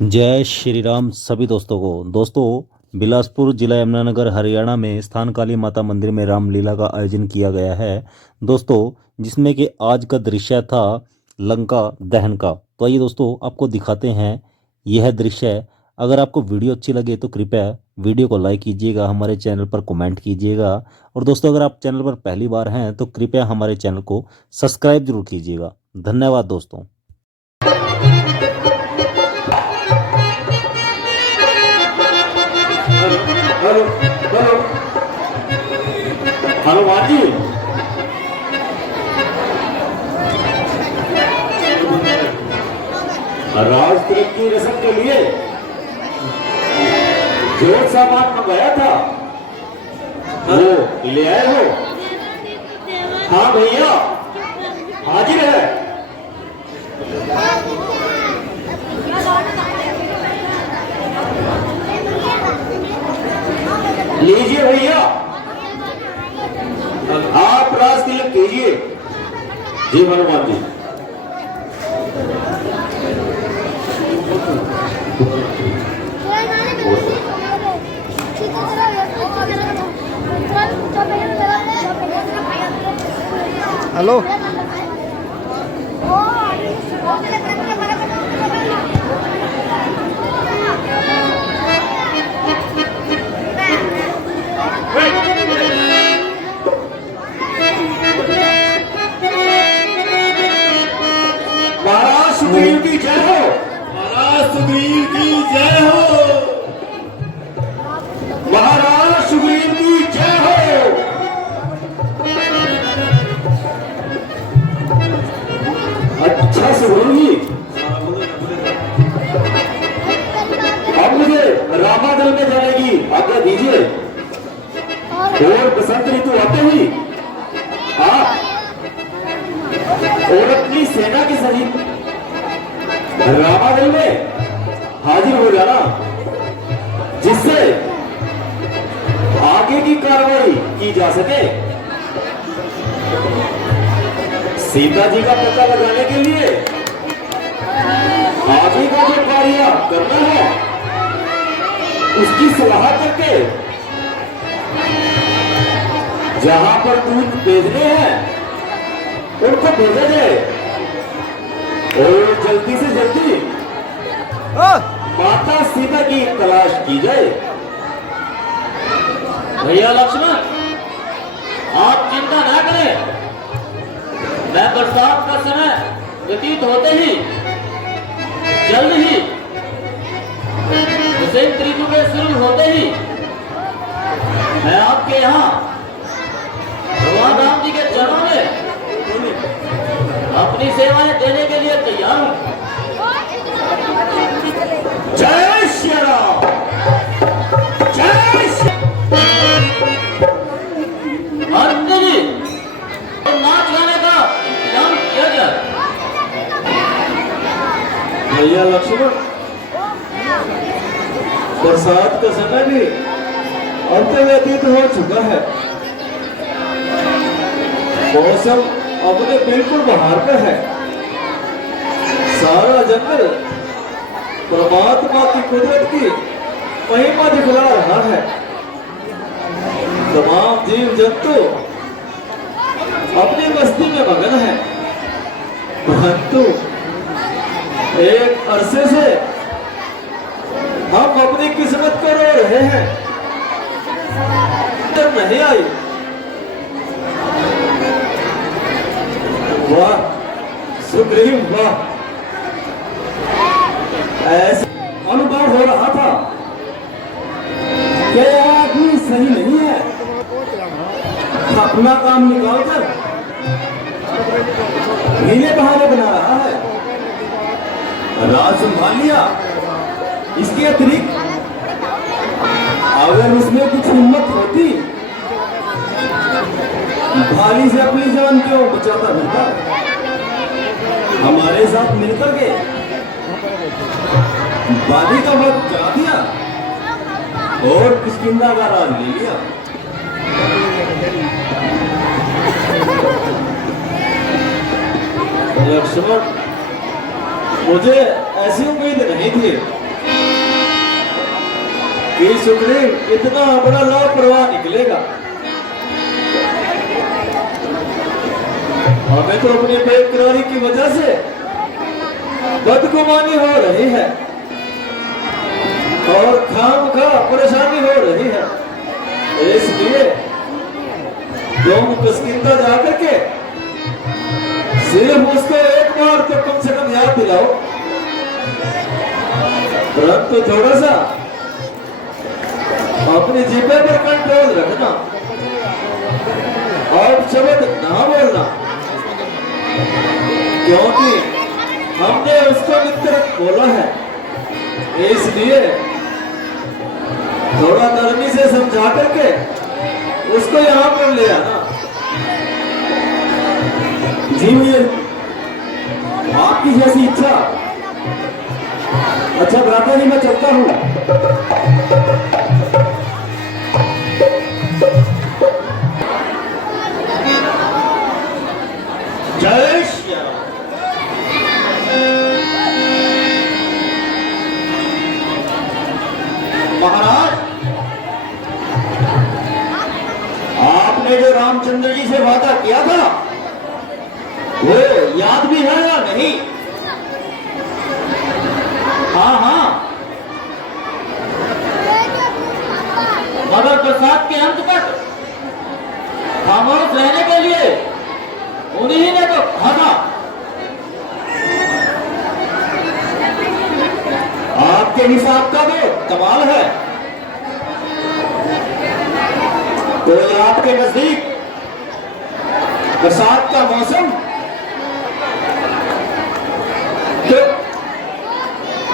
जय श्री राम सभी दोस्तों को। दोस्तों, बिलासपुर जिला यमुनानगर हरियाणा में स्थान काली माता मंदिर में रामलीला का आयोजन किया गया है दोस्तों, जिसमें कि आज का दृश्य था लंका दहन का। तो आइए दोस्तों, आपको दिखाते हैं यह दृश्य। अगर आपको वीडियो अच्छी लगे तो कृपया वीडियो को लाइक कीजिएगा, हमारे चैनल पर कमेंट कीजिएगा। और दोस्तों, अगर आप चैनल पर पहली बार हैं तो कृपया हमारे चैनल को सब्सक्राइब जरूर कीजिएगा। धन्यवाद दोस्तों। Hello hello Hanuman ji. राज तिलक की रस्म के लिए जो सामान मंगाया था वो ले आए हो? हाँ भैया, हाजिर है। लीजिए भैया, आप राज तिलक कीजिए। जी हनुमान जी। हेलो। महाराज सुग्रीव की जय हो। महाराज सुग्रीव की जय हो। महाराज सुग्रीव की जय हो। अच्छा सुग्रीव जी, अब मुझे रामादल में जाने की आज्ञा दीजिए। और बसंत ऋतु आते ही आप और अपनी सेना के सहित रामादल में हाजिर हो जाना, जिससे आगे की कार्रवाई की जा सके। सीता जी का पता लगाने के लिए आगे का जो कार्य करना है उसकी सलाह करके जहां पर दूत भेजने हैं उनको भेजा जाए और जल्दी से जल्दी माता सीता की तलाश की जाए। भैया लक्ष्मण, आप चिंता ना करें। मैं बरसात का समय व्यतीत होते ही जल्द ही बसंत ऋतु के शुरू होते ही मैं आपके यहाँ भगवान राम जी के चरणों में अपनी सेवाएं देने के लिए तैयार हूं। जय श्री राम। जय श्री आदित्य जी, तो नाच गाने का इंतजाम किया गया। भैया लक्ष्मण, बरसात का समय भी अंत व्यतीत हो चुका है। मौसम अपने बिल्कुल बाहर पे है। सारा जंगल परमात्मा की कुदरत की महिमा दिखला रहा है। तमाम जीव जंतु अपनी मस्ती में मगन है, परंतु एक अरसे से हम अपनी किस्मत को रो रहे हैं। जब नहीं आई, वाह सुग्रीव वाह, ऐसा अनुभव हो रहा था कि यह आदमी सही नहीं है। अपना काम निकालकर हीले बहाने बना रहा है। राज संभाल लिया, इसके अतिरिक्त अगर उसमें कुछ हिम्मत होती भाली से अपनी जान क्यों बचाता रहता। हमारे साथ मिलकर के बादी का वक्त जा दिया और किष्किंधा का राज ले लिया। लक्ष्मण, मुझे ऐसी उम्मीद नहीं थी कि सुग्रीव इतना बड़ा लापरवाह निकलेगा। हमें तो अपनी बेकरारी की वजह से बदगुमानी हो रही है और खामखा परेशानी हो रही है। इसलिए तुम किस्किंदा जाकर के सिर्फ उसको एक बार तो कम से कम याद दिलाओ, परंतु थोड़ा सा अपनी जिब्बे पर कंट्रोल रखना और शब्द ना बोलना, क्योंकि हमने उसको मित्र बोला है। इसलिए थोड़ा नरमी से समझा करके उसको यहाँ पर ले आना। जी भैया, आपकी जैसी इच्छा। अच्छा भ्राता जी, मैं चलता हूँ। जय श्री राम। महाराज, आपने जो रामचंद्र जी से वादा किया था वो याद भी है या नहीं? हाँ हाँ, मगर बरसात के अंत तक खामोश रहने के लिए उन्हीं ने तो कहा था। आपके हिसाब का तो कमाल है। कोई आपके नजदीक बरसात का मौसम तो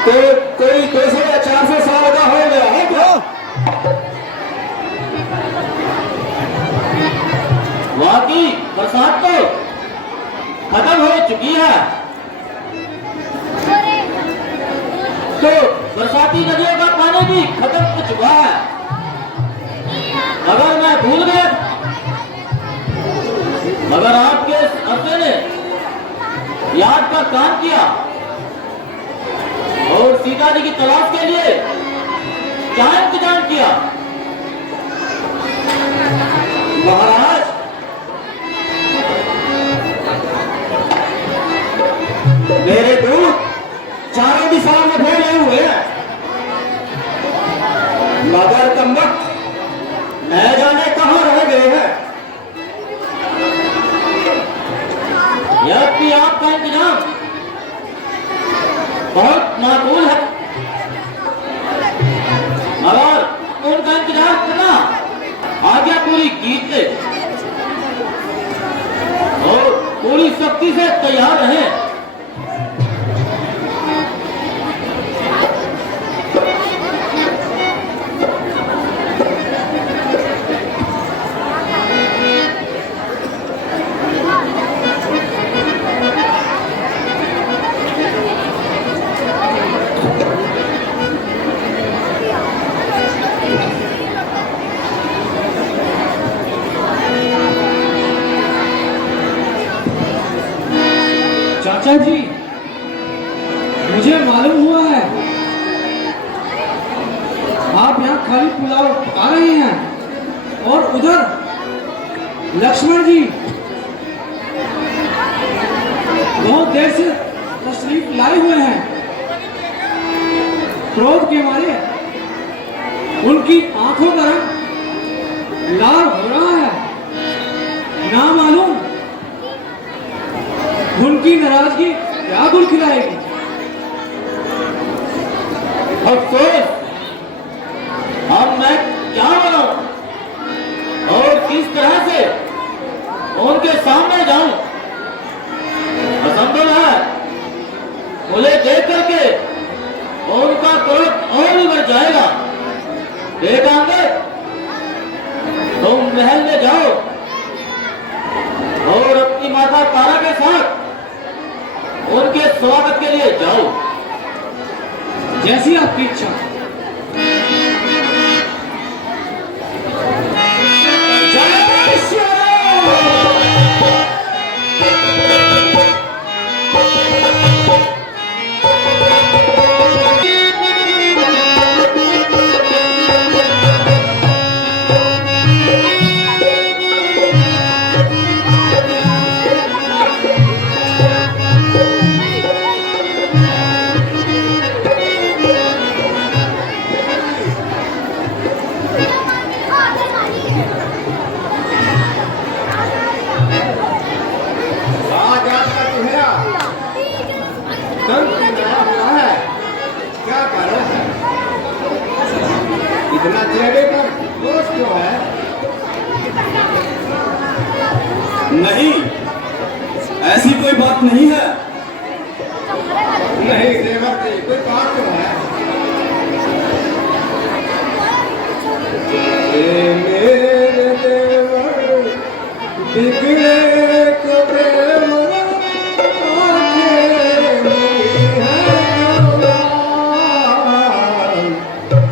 कोई 200 या 400 साल का हो गया है क्या? वाकई बरसात तो खत्म हो चुकी है, तो बरसाती नदियों का पानी भी खत्म हो चुका है। मगर मैं भूल गया, मगर आपके हफ्ते ने याद का काम किया और सीता जी की तलाश के लिए क्या इंतजाम किया? महाराज, मेरे दूत चारों दिशाओं में फैले हुए हैं, मगर कम वक्त न जाने कहां रह गए हैं। यह भी आपका इंतजाम बहुत माकूल है, मगर उनका इंतजार करना आज्ञा पूरी कीजिए और पूरी शक्ति से तैयार रहे। चाचा जी, मुझे मालूम हुआ है आप यहाँ खाली पुलाव पका रहे हैं और उधर लक्ष्मण जी बहुत देर से तशरीफ लाए हुए हैं। क्रोध के मारे उनकी आंखों का रंग लाल हो रहा है। ना मालूम उनकी नाराजगी क्या गुल खिलाएगी। अफसोस, अब मैं क्या बनाऊं और किस तरह से उनके सामने जाऊं? असंभव है। मुझे देख करके उनका क्रोध और भी बढ़ जाएगा। देखांगे, तुम महल में जाओ और अपनी माता तारा के साथ उनके स्वागत के लिए जाओ। जैसी आपकी इच्छा। जय श्री राम। बेटे का दोष क्यों है? नहीं, ऐसी कोई बात नहीं है। नहीं देवर जी, कोई बात तो है। मेरे देवर बिगड़े को देवर आंखें मेरी है जवान।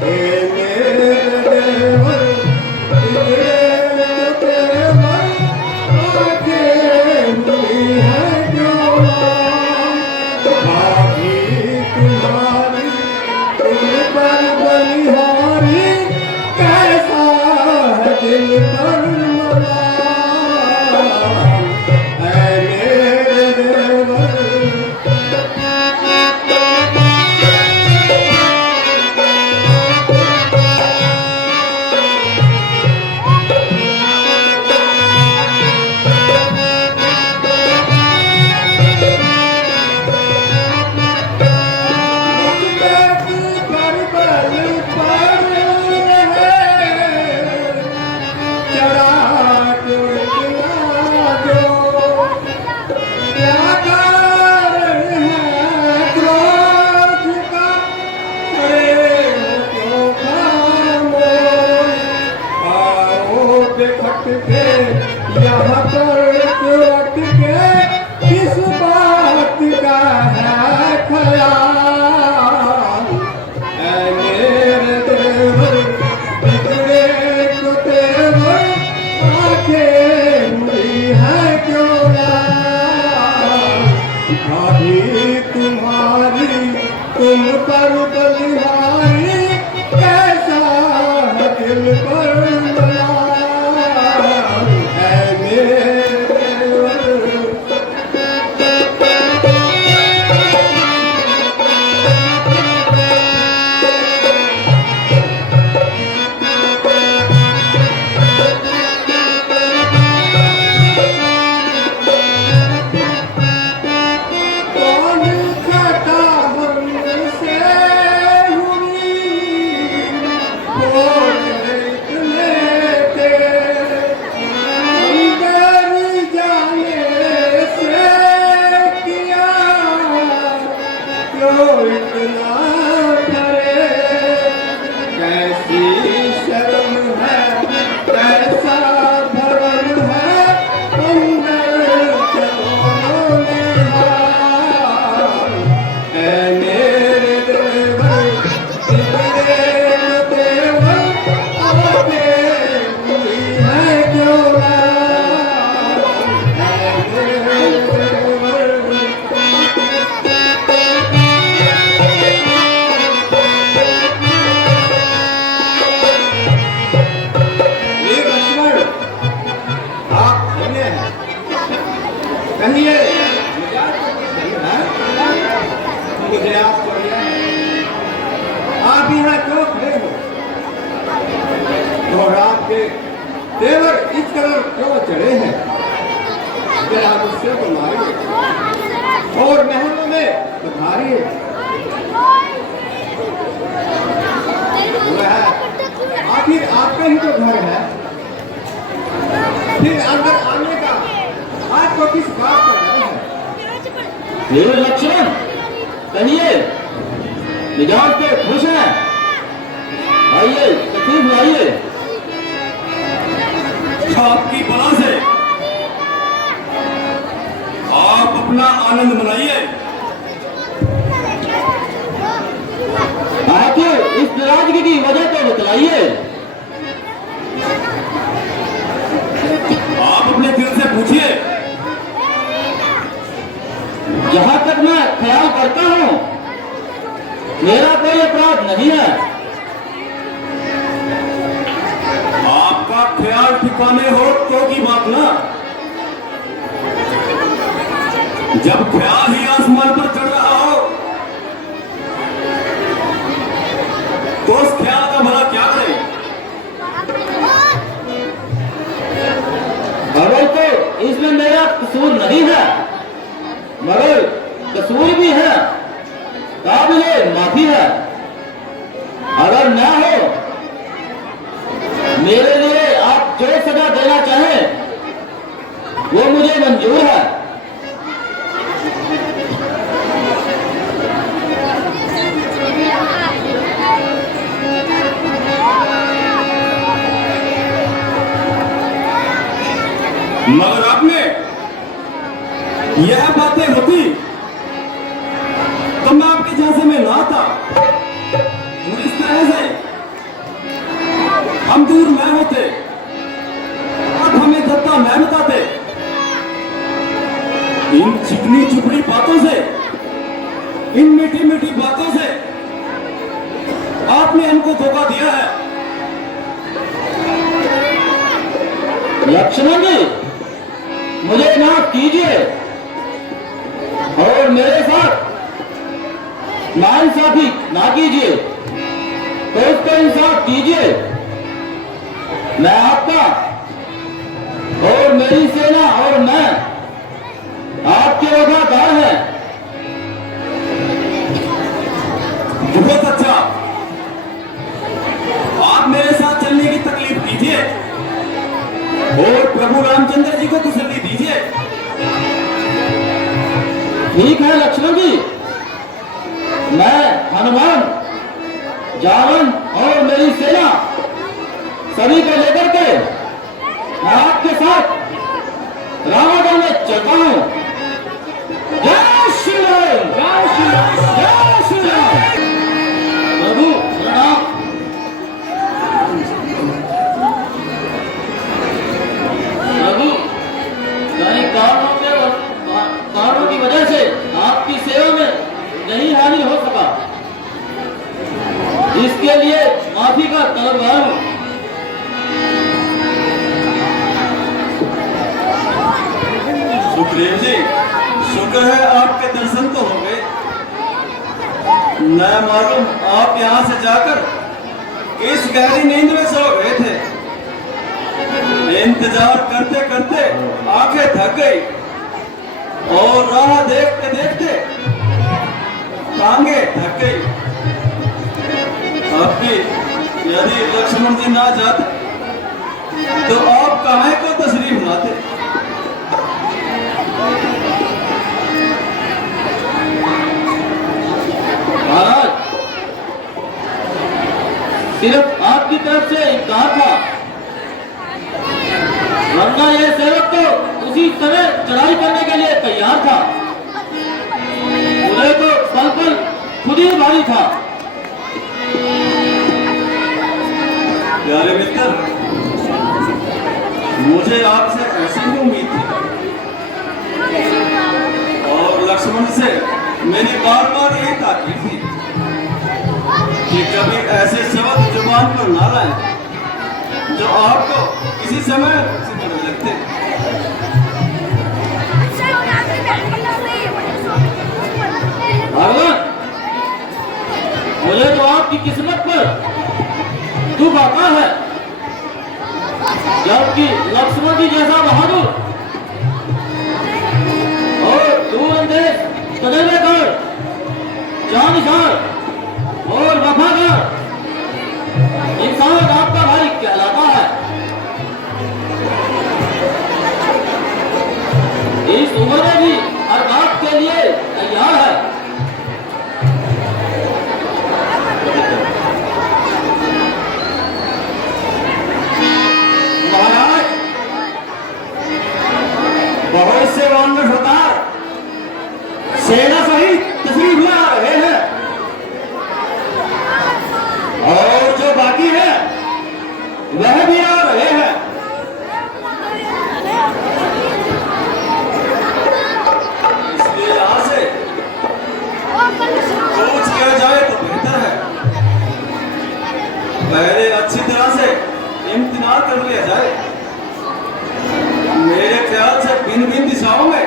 मेरे देवर बिगड़े को देवर आंखें मेरी है जवान। भाभी तुम्हारी तुम पर बलिहारी, कैसा है दिल पर मलाल। ऐ मेरे देवर यहाँ पर अट के किस बात का है ख्याल। ऐ मेरे देवर बिगड़े को तेवर आंखें हुई है क्यों लाल। भाभी तुम्हारी तुम पर बलिहारी, कैसा है दिल पर मलाल। ऐ मेरे देवर कौन खता हमसे हुई, बोल लेते अंदर जाने से किया, क्यों इतना डरे। कैसी शर्म है, कैसा भरम है, अंदर चलो निहाल। ऐ मेरे देवर बिगड़े देवर आंखें हुई है क्यों लाल। ऐ मेरे देवर वीर लक्ष्मण, आप धन्य हैं। कहिए मिजाज तो सही है? मुझे आप कहिए, आप यहाँ क्यों खड़े हो? और आपके तेवर इस तरह क्यों चढ़े हैं? जरा मुझसे बुलाइए और महलों में पधारिए। आखिर आपका ही तो घर है, फिर अंदर आने का आपको किस बात का डर है? वीर लक्ष्मण, कहिए मिजाज पे खुश हैं? आइए तकलीफ लाइए। आपकी बला से आप अपना आनंद मनाइए। आखिर इस नाराजगी की वजह तो बतलाइए। आप अपने दिल से पूछिए। जहां तक मैं ख्याल करता हूं, मेरा कोई अपराध नहीं है। आपका ख्याल ठिकाने हो तो की बात ना, जब ख्याल ही आसमान पर चढ़ रहा हो तो उस ख्याल का भला क्या करें? मगर तो इसमें मेरा कसूर नहीं है, मगर कसूर भी है, काबिले माफी है। अगर ना हो मगर अब में यह बातें होती तो मैं आपके झांसे में ना था। और इस तरह से हम दूर मैं होते, अब हमें धत्ता मैं बताते। इन चिकनी चुपड़ी बातों से, इन मीठी मीठी बातों से आपने हमको धोखा दिया है। लक्ष्मण जी, मुझे माफ कीजिए और मेरे साथ नाइंसाफी ना कीजिए, तो उसका इंसाफ कीजिए। मैं आपका और मेरी सेना और मैं आपके वफादार हैं। बहुत अच्छा, आप मेरे साथ चलने की तकलीफ कीजिए और प्रभु रामचंद्र जी को तसल्ली दीजिए। ठीक है लक्ष्मण जी, मैं हनुमान, जावन और मेरी सेना सभी को लेकर के मैं आपके साथ रावण में चलता हूं। जय श्री राम, जय श्री राम, जय श्री राम। प्रभु प्रणाम। प्रभु, कई कारणों की वजह से आपकी सेवा में नहीं हानि हो सका, इसके लिए माफी का तलबगार हूं। सुखदेव जी, शुक्र है आपके दर्शन तो हो गए। न मालूम आप यहाँ से जाकर इस गहरी नींद में सो गए थे। इंतजार करते करते आंखें थक गई और राह देखते देखते टांगे थक गई। अब भी यदि लक्ष्मण जी ना जाते तो आप काहे को तशरीफ लाते। महाराज, सिर्फ आपकी तरफ से इनकार था, वरना ये सेवक तो उसी समय चढ़ाई करने के लिए तैयार था। मुझे तो पल पल खुद ही भारी था। प्यारे मित्र, मुझे आपसे ऐसी ही उम्मीद थी और लक्ष्मण से मेरी बार बार यही ताकीद थी कि कभी ऐसे शब्द जुबान पर ना लाएं जो आपको किसी समय से बदल लगते। भगवान, मुझे तो आपकी किस्मत पर दुख आता है, जबकि लक्ष्मण जी जैसा बहादुर और दूरंदेश तजर्बेकार, जानकार और वफादार इंसान आपका भाई कहलाता है। इस उम्र में भी हर बात के लिए तैयार है। महाराज, बहुत से वानर सरदार सेना सहित तशरीफ ला रहे हैं और जो बाकी है वह भी आ रहे हैं। इसलिए यहां से कूच किया जाए तो बेहतर है। पहले अच्छी तरह से इम्तिहान कर लिया जाए। मेरे ख्याल से भिन्न भिन्न दिशाओं में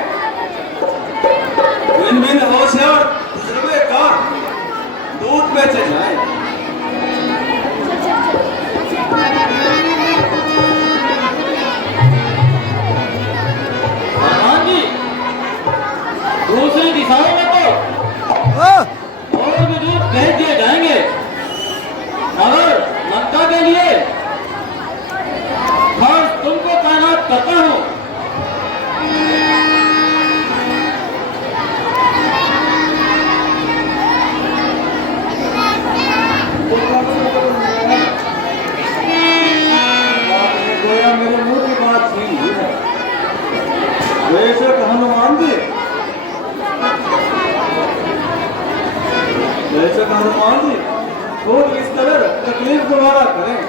भिन्न भिन्न होशियार तजुर्बेकार दूध बेचे जाए। भगवान जी, दूसरी दिशाओं में तो और भी दूध भेज दिए जाएंगे, मगर लंका के लिए खास तुमको तैनात करता हूं। खुद इस तरह तकलीफ दोबारा करें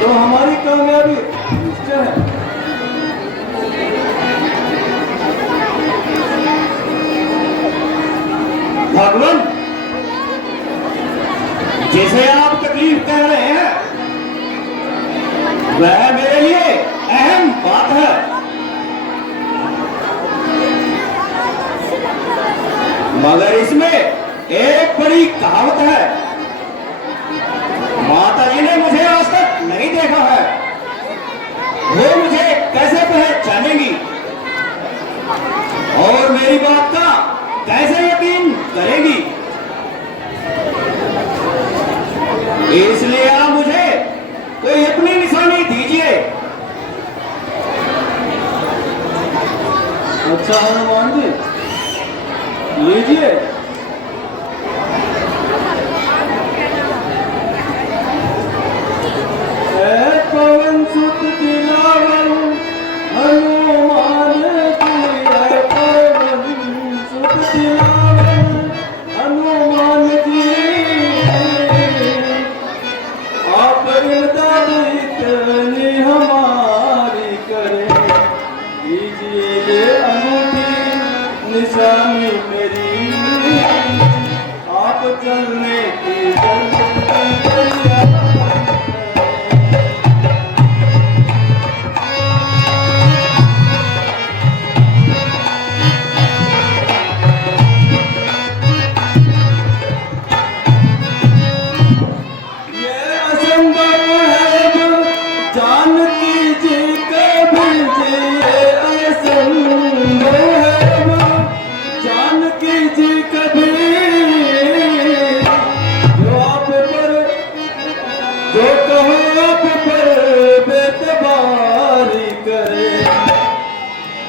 तो हमारी कामयाबी निश्चय है। भगवान, जिसे आप तकलीफ कह रहे हैं वह मेरे लिए अहम बात है। मगर इसमें एक बड़ी कहावत है। माता जी ने मुझे आज तक नहीं देखा है, वो मुझे कैसे पहचानेंगी और मेरी बात का कैसे यकीन करेंगी? इसलिए आप मुझे कोई अपनी निशानी दीजिए। अच्छा हनुमान जी, लीजिए। पवन सुत दिलावर हनुमान जी, पवन सुत दिलावर हनुमान जी, आप इमदाद इतनी हमारी करें, लीजिए ये अंगूठी निशानी मेरी, आप चलने की जल्दी जो कहो आप पर बेतबारी करे,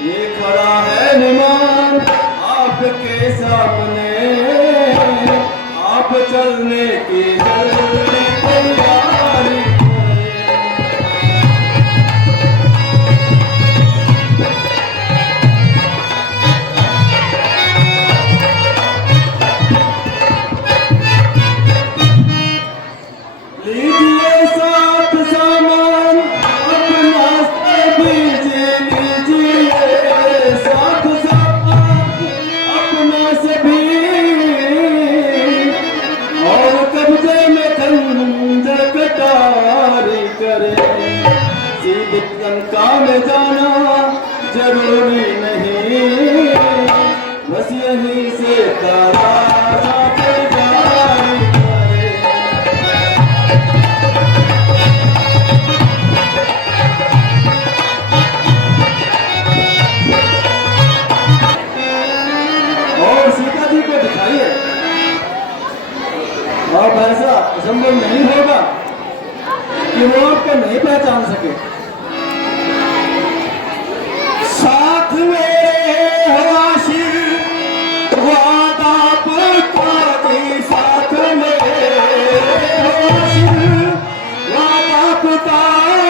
ये खड़ा है निमान आपके सामने, आप चलने की जल्दी तैयारी में जाना जरूरी नहीं, बस यहीं से तारा जारी करे। और सीता जी को दिखाइए, अब ऐसा असंभव नहीं होगा कि वो आपको नहीं पहचान सके। साथ मेरे हो आशिक वादा पुकारी, साथ मेरे हो आशिक वादा पुकार,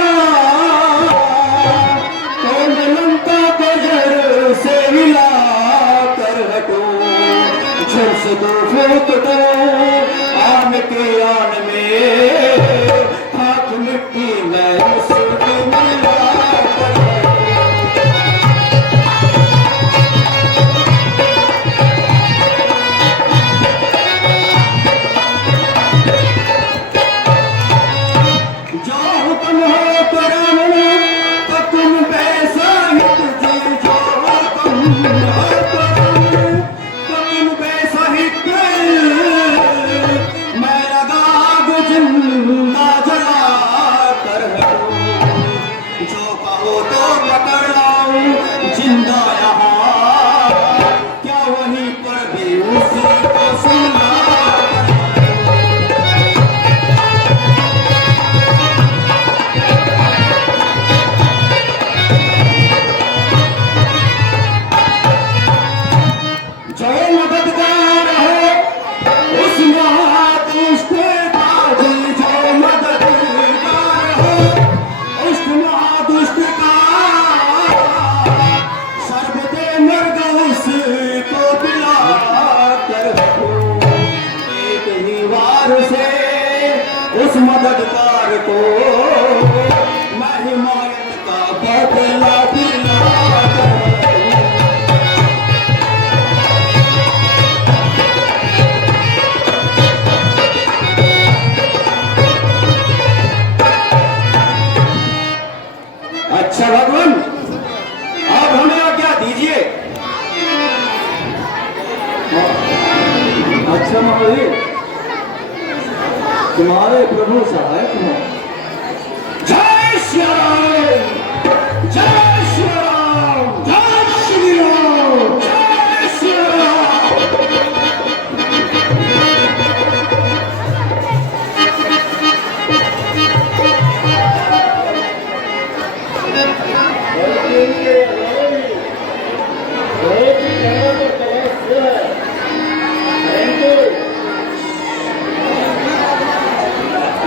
कौन लंका बजर से मिला कर हटो, झर से दो फूक दो आन के आन में, हाथ मिट्टी में उसके मिला कर प्यार से उस मददगार को मैं हिमायत का बदला दिलाता हूं। अच्छा भगवान, आप हमें आज्ञा दीजिए। अच्छा महावीर, तुम्हारे प्रभु सहायक हो। जय श्री राम, जय श्री राम, जय श्री राम, जय श्री राम।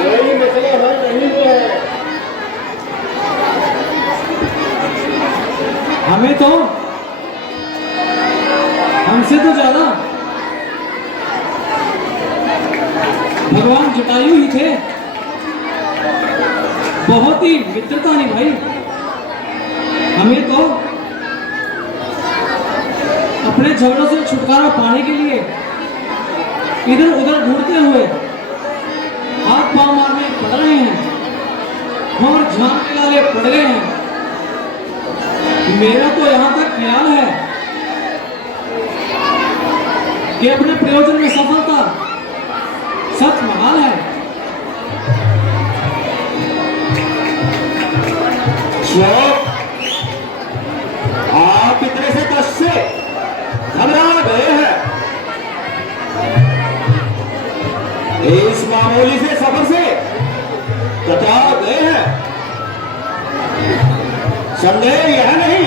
कोई मसला हल नहीं हुआ है। हमें तो हमसे तो ज्यादा भगवान जटायु ही थे। बहुत ही मित्रता निभाई। हमें तो अपने झगड़ों से छुटकारा पाने के लिए इधर उधर ढूंढते हुए हाथ पांव मारने पड़ रहे हैं और जान के लाले पड़ गए हैं। मेरा तो यहां तक ख्याल है कि अपने प्रयोजन में सफलता सच महाल है। आप इतने से कष्ट से घबरा गए हैं। इस मामूली से सफर से कटा गए हैं। संदेह यह नहीं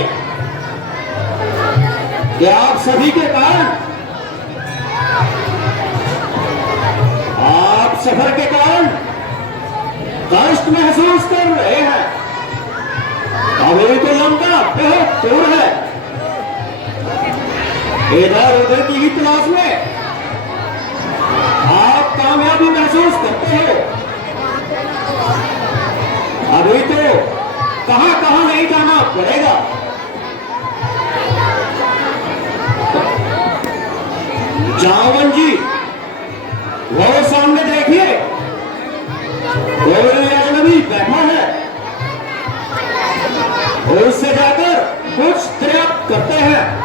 कि आप सभी के कारण, आप सफर के कारण कष्ट महसूस कर रहे हैं। अभी तो लंका बहुत दूर है। इधर उधर की ही तलाश में आप कामयाबी महसूस करते हो। अभी तो कहां कहां नहीं जाना पड़ेगा। जावन जी, वो सामने देखिए, कोई अजनबी बैठा है। उससे जाकर कुछ दरियाफ्त करते हैं।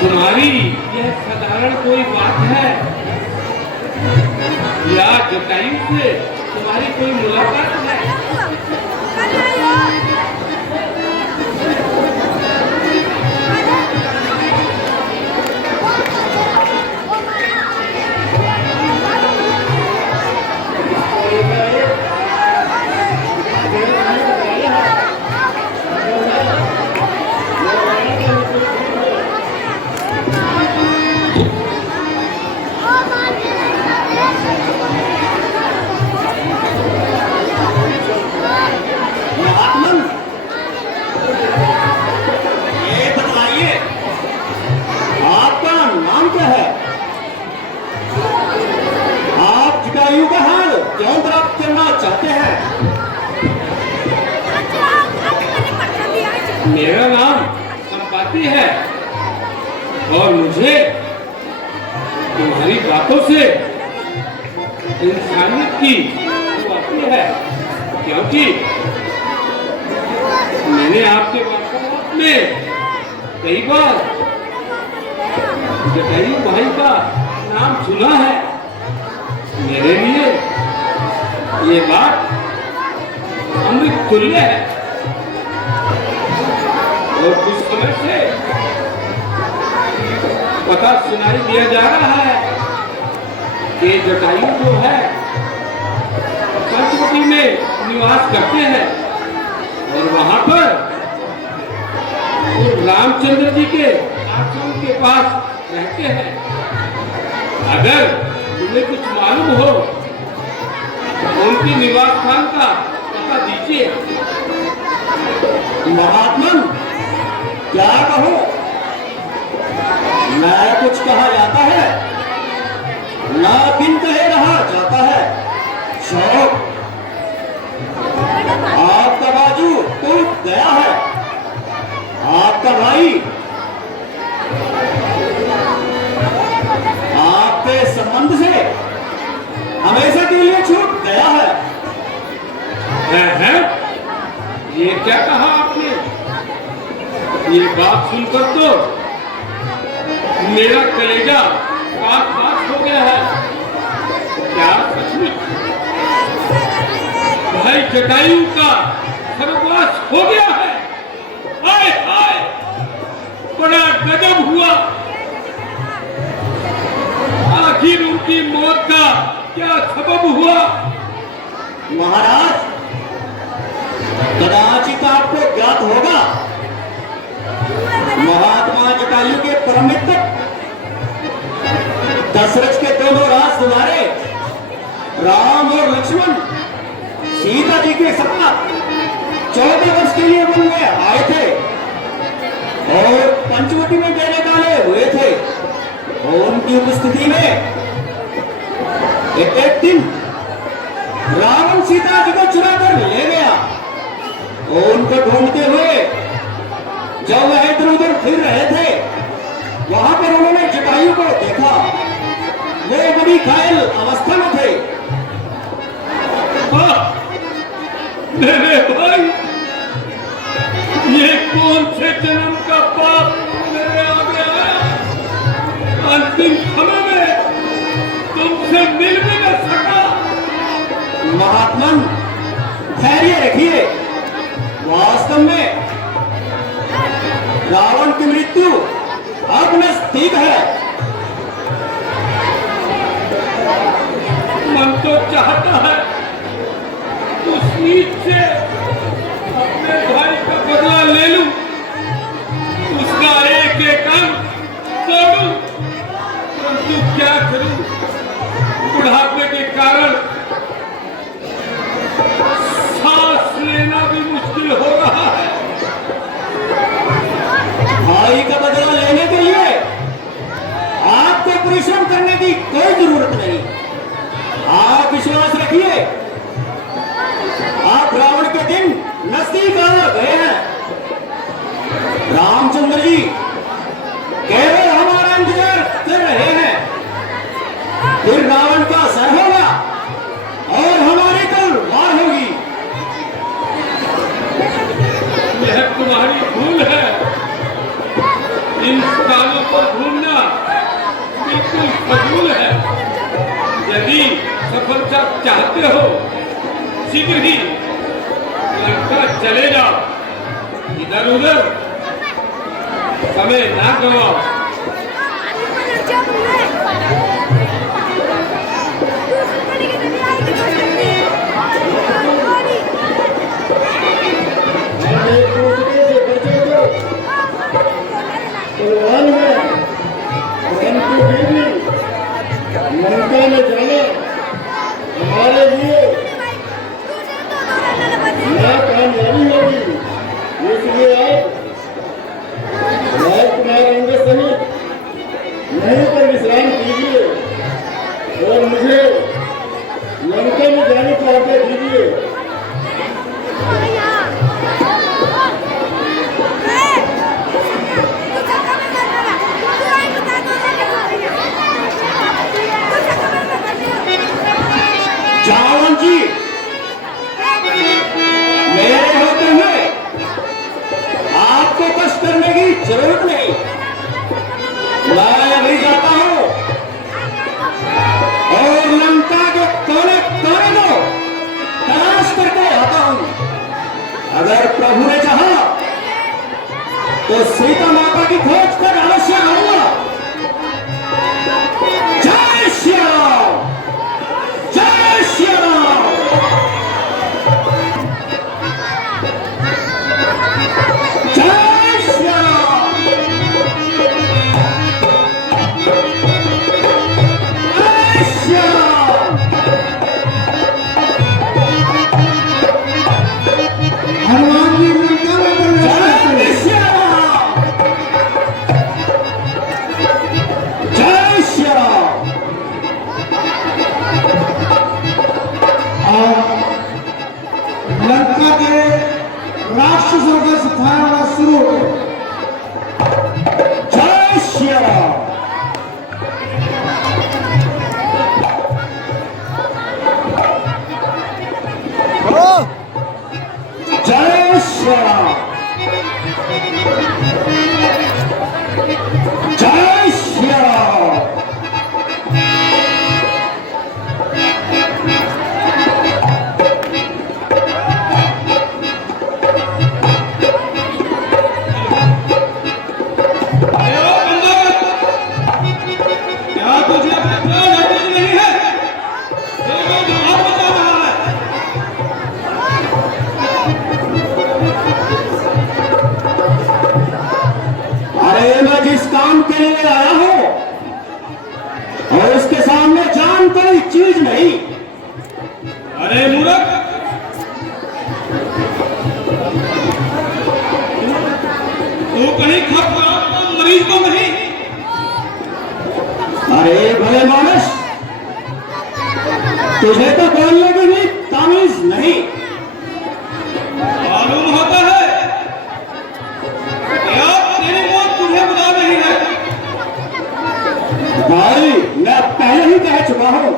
तुम्हारी यह साधारण कोई बात है या जटायु से तुम्हारी कोई मुलाकात है? मेरा नाम संपाति है और मुझे तुम्हारी बातों से इंसानियत की आती है, क्योंकि मैंने आपके वार्तालाप में कई बार जटायु भाई का नाम सुना है। मेरे लिए ये बात अमृत तुल्य है और कुछ समय से पता सुनाई दिया जा रहा है कि जटायु जो है पंचवटी में निवास करते हैं और वहां पर वो रामचंद्र जी के आश्रम के पास रहते हैं। अगर तुम्हें कुछ मालूम हो तो उनके निवास स्थान का पता दीजिए। महात्मन, क्या कहो, मैं कुछ कहा जाता है ना बिन कहे रहा जाता है। शौक आपका बाजू टूट गया है। आपका भाई आपके संबंध से हमेशा के लिए छूट गया है? ये क्या कहा आपने? ये बात सुनकर तो मेरा कलेजा काट हो गया है। क्या सचमुच भाई जटायु का सर्वनाश हो गया है? हाय हाय, बड़ा गजब हुआ। आखिर उनकी मौत का क्या सबब हुआ? महाराज, कदाचित आपको ज्ञात होगा, महात्मा जटायु के परम मित्र दशरथ के दोनों राजकुमारे राम और लक्ष्मण सीता जी के साथ 14 वर्ष के लिए वन में आए थे और पंचवटी में डेरे डाले हुए थे। और उनकी उपस्थिति में एक दिन रावण सीता जी को चुरा कर ले गया और उनको ढूंढते हुए जब वह इधर उधर फिर रहे थे, वहां पर उन्होंने जटायु को देखा। वो बड़ी घायल अवस्था में थे। मेरे भाई, ये कौन से जन्म का पाप मेरे आ गया है? अंतिम समय में तुमसे मिल भी न सका। महात्मन, धैर्य रखिए। वास्तव में रावण की मृत्यु अब नजदीक है। मन तो चाहता है उस नीच से अपने भाई का बदला ले लूं, उसका एक एक अंग तोड़ूं, परंतु क्या करूं? बुढ़ापे के कारण सांस लेना भी मुश्किल हो रहा है। भाई का बदला लेने के लिए आपको परिश्रम करने की कोई जरूरत नहीं। आप विश्वास रखिए, आप रावण के दिन नजदीक आ गए हैं। रामचंद्र जी केवल हमारा इंतजार कर रहे हैं। फिर रावण का सर होगा और हमारी तलवार होगी। यह तुम्हारी भूल है। इन स्थानों पर घूमना बिल्कुल फजूल है। यदि सफलता चाहते हो, शीघ्र ही लंका चले जाओ। इधर उधर समय ना गवाओ। लंका में जाना हमारे लिए नया कामयाबी होगी। इसलिए आप राजकुमार अंग सहित यहीं पर विश्राम कीजिए और मुझे लंका में जाने को आज्ञा दीजिए। जावन जी, मेरे होते हुए आपको कष्ट करने की जरूरत नहीं। मैं अभी जाता हूं और लंका के कोने कोने को तलाश करके आता हूं। अगर प्रभु ने चाहा तो सीता माता की खोज कर अवश्य आऊंगा। जय श्री राम, जय श्री राम। लंका के राक्षसों का सफाया होना शुरू हो गया। जय श्री राम। जय श्री राम। जय श्री राम। क्या तुझे अपना नजर नहीं है? देखो जो आप बता रहा है। अरे मैं जिस काम के लिए आया हूं और उसके सामने जान कोई चीज नहीं। अरे मूर्ख, तू कहीं खपरा मरीज को नहीं। अरे भले मानस, तुझे तो बोलने की भी तमीज नहीं। मालूम होता है क्या तेरी मौत तुझे बुला नहीं है? भाई मैं पहले ही कह चुका हूं,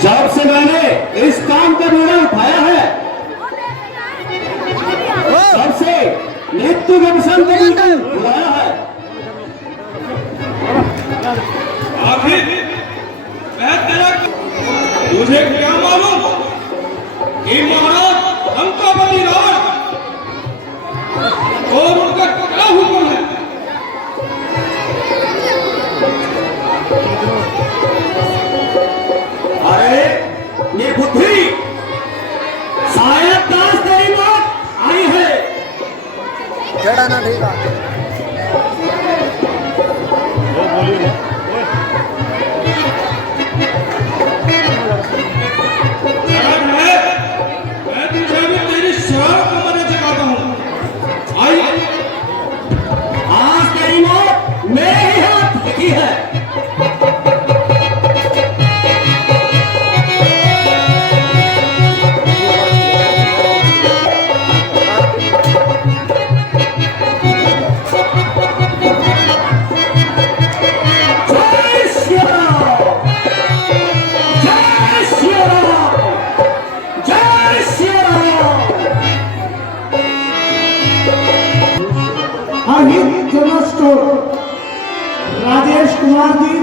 जब से मैंने इस काम का बीड़ा उठाया है तब से मृत्यु के पसंद बुलाया है। आखिर मैं तेरा तुझे क्या मालूम कि महाराज लंकापति रावण और उनका क्या हुक्म है? अरे निर्बुद्धि, शायद दास तेरी मौत आई है। शायद है, मैं तुझे भी तेरी शराब को मना चुकाता हूँ। आइए, आज तेरी मौत मेरे ही हाथ लिखी है। जय श्री राम। जय श्री राम। जय श्री राम। अहित जनरल स्टोर, राजेश कुमार जी,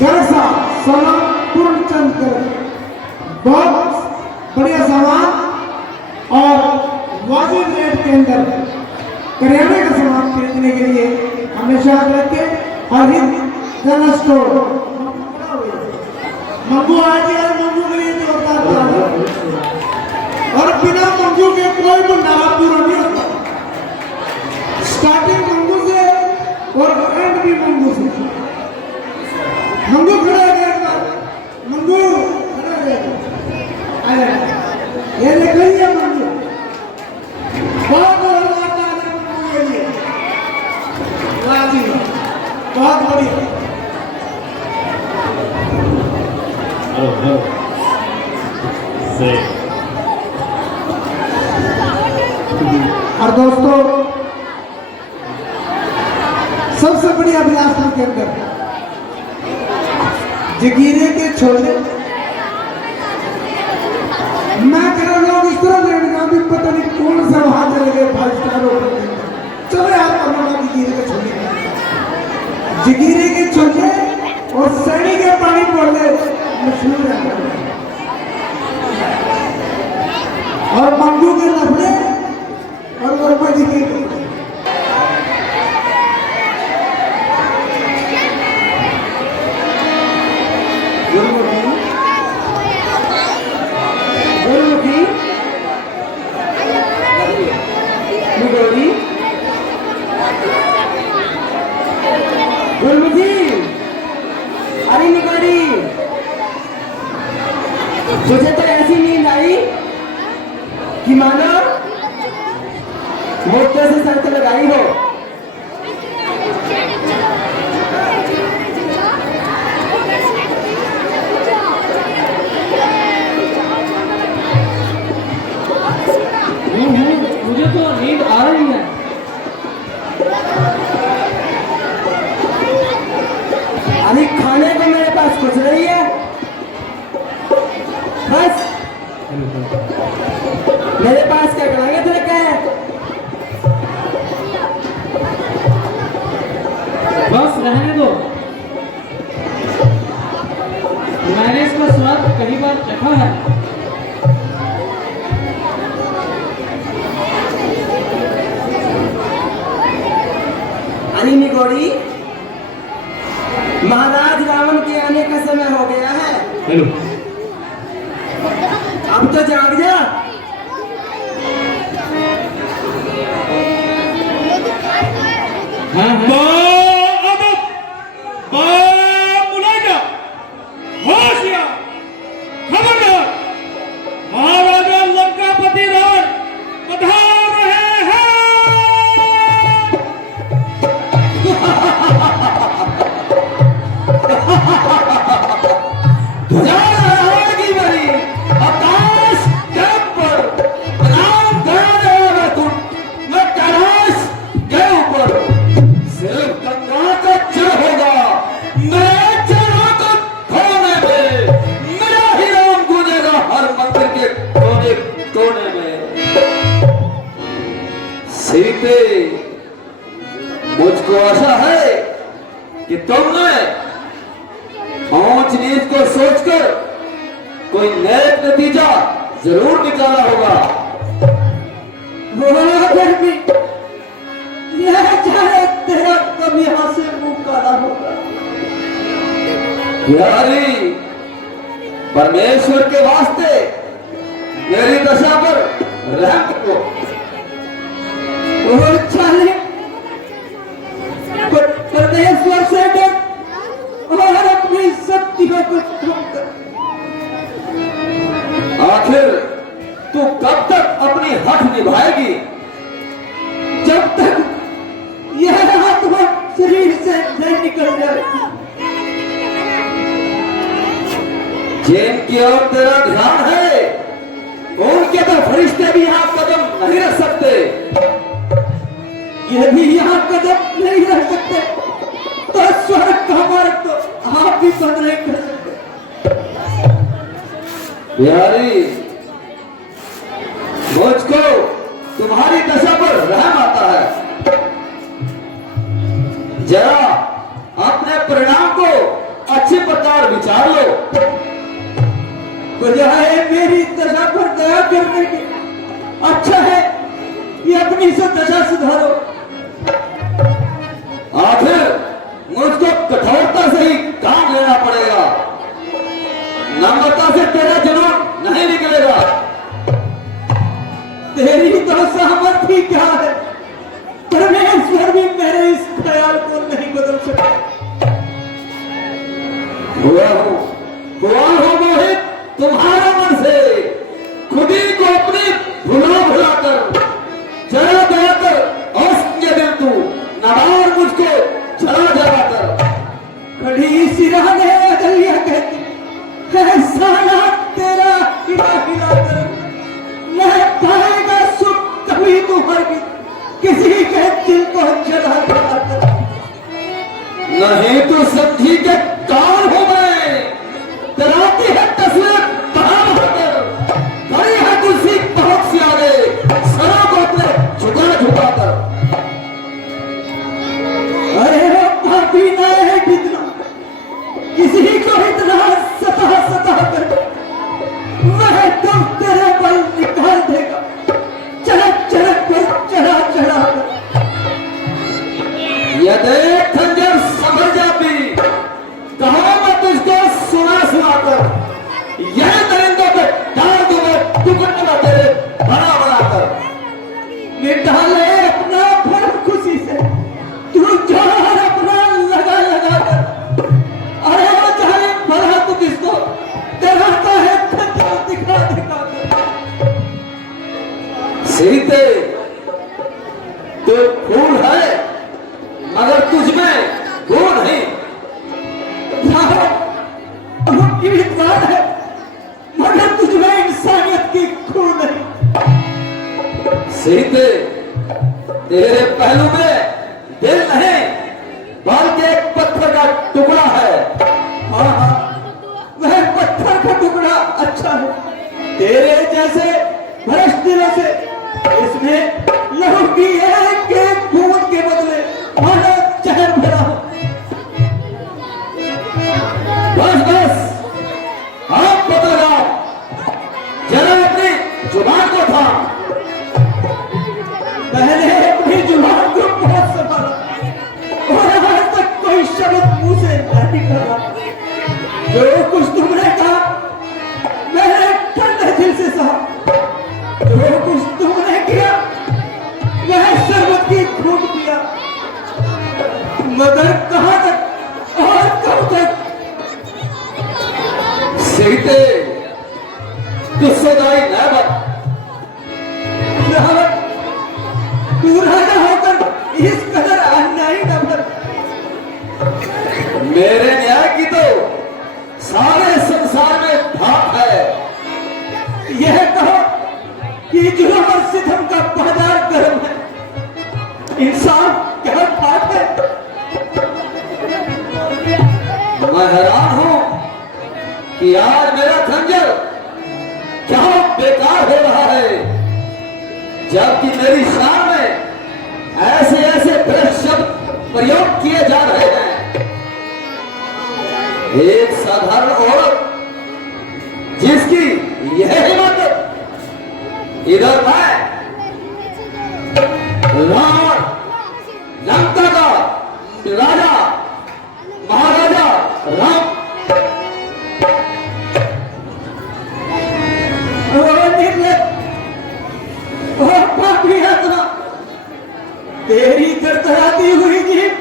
गरसा सलाम पूर्णचंद कर, बहुत बढ़िया सामान और वाजिब रेट के अंदर करियाने का सामान खरीदने के लिए हमेशा याद रखें। अहित जनरल स्टोर मंगू आज मंगू के लिए जोरदार ताली। और बिना मंगू के कोई भंडारा पूरा नहीं होता। स्टार्टिंग मंगू से और एंड भी मंगू से। मंगू खड़ा है, मंगू खड़ा है, ये देखो ये मंगू बहुत बड़ा मंगू के लिए राजी, बहुत बढ़िया। और दोस्तों, सबसे बड़ी अभिलाषा के अंदर जगीरे के छोले, मैं कह रहा हूँ इस तरह लेने भी पता नहीं कौन सा वहां चले गए 5 स्टार होटल के अंदर। चलो यार अपना जगीरे के छोले, जगीरे के छोले और सैनी के पानी पोले मशहूर है। और मंगू के लफड़े और वर्मा जी के अरे निगारी, तुझे तो ऐसी नींद आई कि मानो मोटे से शर्त लगाई हो। मेरे पास क्या करेंगे तेरे क्या बस रहने दो, मैंने इसका स्वाद कई बार चखा है। अरे निगोड़ी, महाराज रावण के आने का समय हो गया है। हेलो अब तो जाग जा। हाँ हाँ खबरदार, महाराजा लंकापति रावण पधार रहे हैं। रावण की बड़ी आकाश के ऊपर राम गया तुम मैं कैलाश के ऊपर सिर्फ गंगा का जल होगा। मैं चढ़ा तो खोने में मेरा ही नाम गूंजेगा हर मंदिर के कोने कोने में। सीते, मुझको आशा है कि तुमने ऊंच नीच को सोचकर कोई नया नतीजा जरूर निकाला होगा। तेरा कब यहाँ से मुंह काला होगा। बिहारी, परमेश्वर के वास्ते मेरी दशा पर रहम करो। और चाले परमेश्वर से डर और अपनी शक्तियों को कम कर। आखिर तू कब तक अपनी हठ निभाएगी? जब तक यह आत्मा शरीर से नहीं निकल जाए। जिनकी ओर तेरा ध्यान है उनके तो फरिश्ते भी यहाँ कदम नहीं रख सकते। ये भी यहाँ कदम नहीं रह सकते तो स्वर्ग का मार्ग तो आप भी बंद नहीं कर सकते। बिहारी, मुझको तुम्हारी दशा पर रहम आता है। जरा अपने परिणाम को अच्छी प्रकार विचार लो। बजाय मेरी दशा पर दया करने के अच्छा है कि अपनी से दशा सुधारो। आखिर मुझको कठोरता से ही काम लेना पड़ेगा। नम्रता से तेरा जुनून नहीं निकलेगा। तेरी तो सहमति क्या है? परमेश्वर भी मेरे इस ख्याल को नहीं बदल सका। हुआ हो मोहित तुम्हारा मन से खुद ही को अपनी भुला कर जरा दया कर औसत दिल तू नवार मुझको चला जला कर। खड़ी सिराने अजलिया कहती है साला तेरा हिला हिला कर न पाएगा सुख कभी तू हरगिज किसी के दिल को जला जला कर। नहीं तो समझी के कान हो गए डराती है तस्वीर बहार होकर खड़ी है कुर्सी बहुत सी आगे सरों को अपने झुका कर। अरे वो पापी ना है कितना किसी को इतना सता कर वह तो तेरे बल निकाल देगा चढ़क पर चढ़ा कर। ये देख खंजर समझ जाती कहा मैं तुझको सुना कर यह दरिंदों पे डाल दूंगा टुकड़ा तेरे बना कर। निकाले अपना फर्म खुशी से तू जोर अपना लगा कर। अरे वो चाहे भला तू किसको डराता है खतरा दिखा कर। सीते, तो फूल है मगर तुझमें वो नहीं। की विद्वान है मगर तुझमें इंसानियत की खून नहीं। सीते, तेरे पहलू में दिल नहीं बल्कि एक पत्थर का टुकड़ा है। हाँ वह पत्थर का टुकड़ा अच्छा है। तेरे जैसे भ्रष्ट दिलों से इसमें लहू की एक एक बूंद के बदले मानो जहर भरा हो। बस बस, आप बतलाओ, जरा अपनी जुबान को था। मैंने अपनी जुबान को बहुत संभाला और आज तक कोई शब्द मुंह से नहीं निकला। जो कुछ तुमने कहा मैंने ठंडे दिल से सहा, जो कुछ तुमने किया वह शरबत की घूंट पिया, मगर कहां तक और कब तक। सीते गुस्सेदारी न बन। तू राजा होकर इस कदर अन्यायी न बन। मेरे न्याय की तो सारे संसार में भाप है। यह कहो कि जुल्म और सितम का बाजार गर्म है, इंसान क्या बात है। मैं हैरान हूं कि आज मेरा खंजर क्या बेकार हो रहा है, जबकि मेरी शान में ऐसे ऐसे भ्रष्ट शब्द प्रयोग किए जा रहे हैं। एक साधारण औरत जिसकी यह हिम्मत, इधर मैं रावण लंका का राजा महाराजा राम, तेरी तरतराती हुई जीभ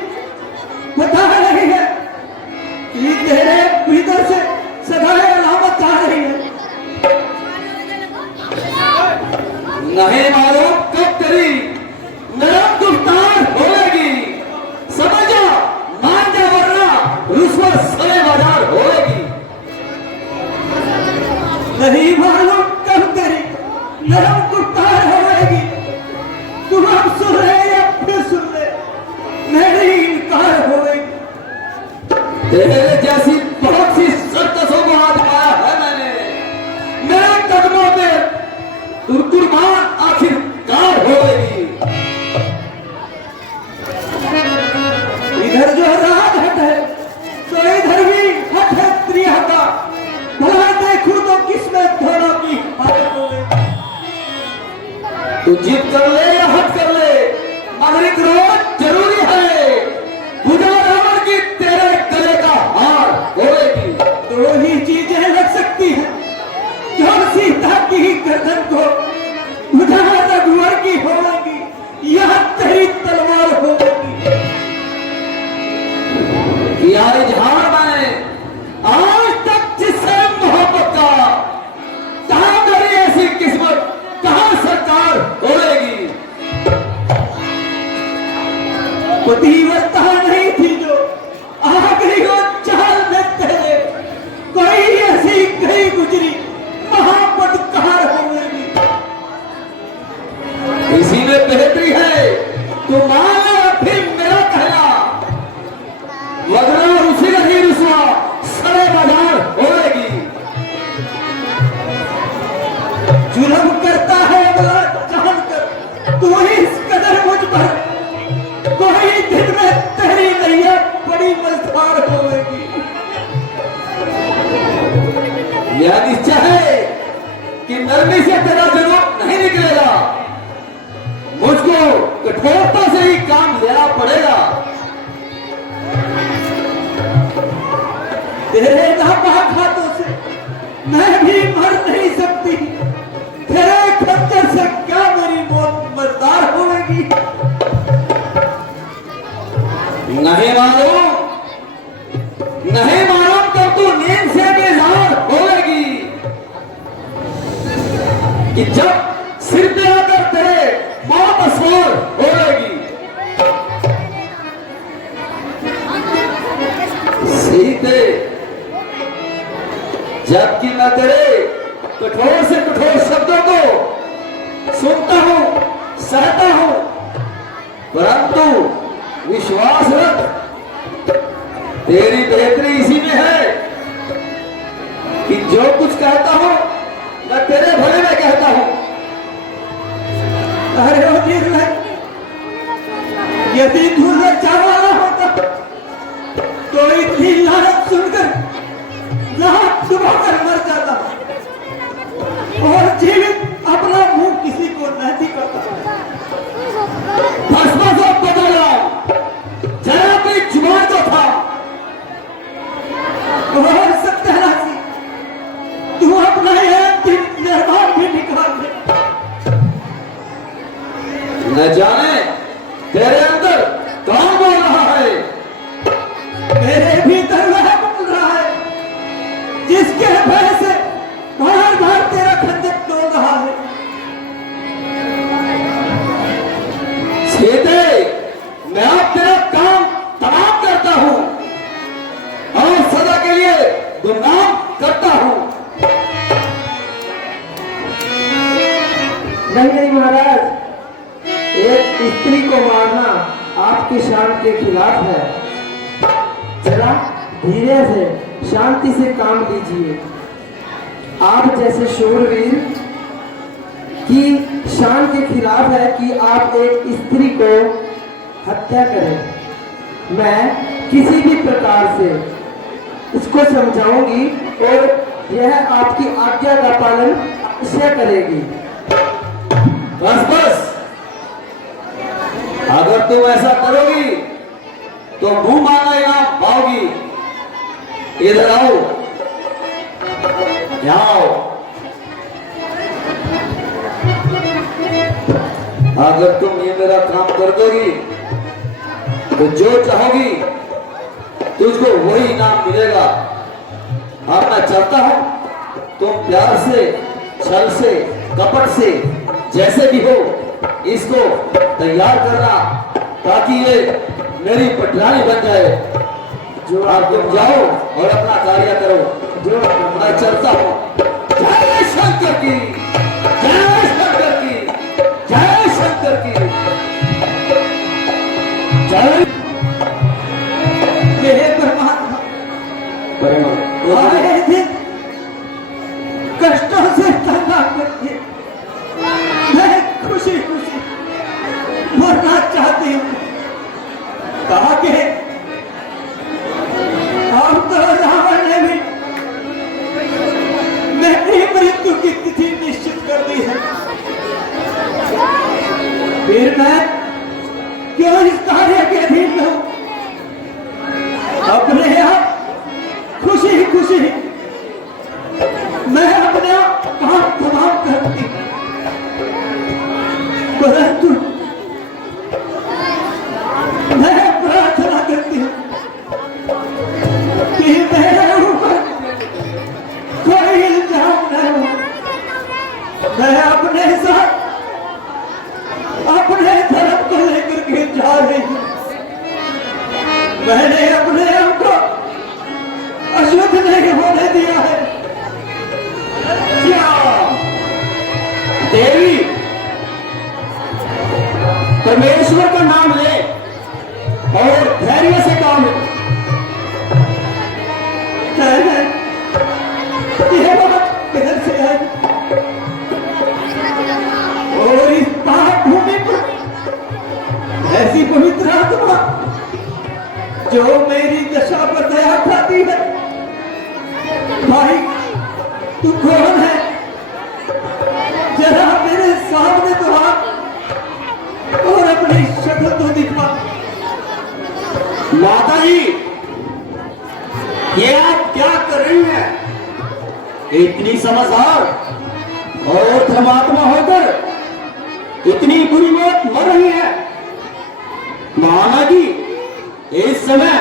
बता रही है कि तेरे भीतर से सदाए अलामत आ रही है। नहीं मालूम कब तेरी नरम गुफ्तार होएगी। समझ जा, मान जा, वरना रुस्वा सरे बाजार होएगी। नहीं मालूम कब तेरी नरम गुफ्तार होएगी। तुम अब सुन रहे या फिर सुन ले, मेरी इनकार होएगी। तेरे जैसी बहुत सी सर्कसों को आजमाया है मैंने। मेरे कदमों पे दुर्गुमान आखिरकार होएगी। इधर जो रात हट है तो इधर भी हट है त्रिया का। भला देखूं तो किसमें दोनों की हालत होगी। तू जिद कर ले या हट कर ले, मगर एक रोज जरूरी है। बुझा रावण की तेरे गले का हार होएगी। दो ही चीजें लग सकती हैं जो सीता की गर्दन को बुझा रघुवर की होगी या तेरी तलवार होगी। किया इजहार मैंने आज तक जिससे मोहब्बत का, कहां मेरी ऐसी किस्मत, कहां सरकार होएगी। पतिव्रता नहीं थी जो आ गई हो चाल में तेरे, कोई ऐसी गई गुजरी महापदकार होगी। इसी में बेहतरी है, तो मान ले फिर मेरा कहना, वरना उसी नहीं रुसवा सरे बाजार होएगी। जुल्म करता है अगला जानकर तू इस कदर मुझ पर, कोई दिन में तेरी नैया बड़ी मझधार होगी। यह निश्चय है कि नरमी से तेरा जवाब नहीं निकलेगा। मुझको कठोरता से ही काम लेना पड़ेगा। तेरे नापाक हाथों से मैं भी मर नहीं सकती। तेरे खंजर से क्या मेरी मौत मजदार होगी। नहीं मालूम, नहीं मालूम तब तू नींद से बेजार होएगी कि जब सिर पे आकर तेरे मौत असवार होएगी। सीते, जबकि मैं तेरे कठोर से कठोर शब्दों को सुनता हूं, सहता हूं, परंतु विश्वास रख, तेरी बेहतरी इसी में है कि जो कुछ कहता हूं मैं तेरे भले में यदि तू लज्जा वाला होता तो इतनी लानत सुनकर लात चुभाकर मर जाता और जीवित अपना मुंह किसी को नहीं दिखाता। भस्मासुर बदला जरा भी जुबान तो था। और सत्यानाशी, तू अपना एक दिन निर्माण भी निकाल दे। न जाने तेरे अंदर कौन बोल रहा है। मेरे भीतर वह बोल रहा है जिसके भय से बार बार तेरा खंजर तोड़ रहा है। सीधे मैं अब तेरा काम तमाम करता हूं और सदा के लिए गुमनाम करता हूं। नहीं महाराज, एक स्त्री को मारना आपकी शान के खिलाफ है। जरा धीरे से शांति से काम लीजिए। आप जैसे शूरवीर की शान के खिलाफ है कि आप एक स्त्री को हत्या करें। मैं किसी भी प्रकार से इसको समझाऊंगी और यह आपकी आज्ञा का पालन अवश्य करेगी। बस बस, अगर तुम ऐसा करोगी तो मुंह मांगा इनाम पाओगी। इधर आओ, यहाँ आओ। अगर तुम ये मेरा काम कर दोगी तो जो चाहोगी तुझको वही इनाम मिलेगा। अब मैं चाहता हूं तुम प्यार से, छल से, कपट से, जैसे भी हो इसको तैयार करना ताकि ये मेरी पटरानी बन जाए। जो आप तुम जाओ और अपना कार्य करो। जो मैं चलता हूं। जय शंकर की, जय शंकर की, जय शंकर की, जय। हे परमात्मा, आए दिन कष्टों से तंग करके मैं खुशी खुशी मरना चाहती हूँ। कहा कि अब तो रावण ने भी मेरी मृत्यु की तिथि निश्चित कर दी है। फिर मैं क्यों इस कार्य के अधीन रहूं? अपने आप खुशी खुशी मैं अपना काम तमाम करती, परंतु मैं प्रार्थना करती हूँ कि मेरे ऊपर कोई इल्जाम न हो। मैं अपने साथ अपने धर्म को लेकर के जा रही हूँ। मैंने अपने आप को अशुद्ध नहीं होने दिया है। क्या देवी, परमेश्वर का नाम ले और धैर्य से काम ले। यह बात किधर से है? और इस पाप भूमि पर ऐसी पवित्र आत्मा जो मेरी दशा पर दया खाती है। भाई तू कौन है? जरा मेरे सामने तो आ और अपनी शक्ल तो दिखा। माता जी, ये आप क्या कर रही हैं? इतनी समझदार और धर्मात्मा होकर इतनी बुरी मौत मर रही है। माना जी, इस समय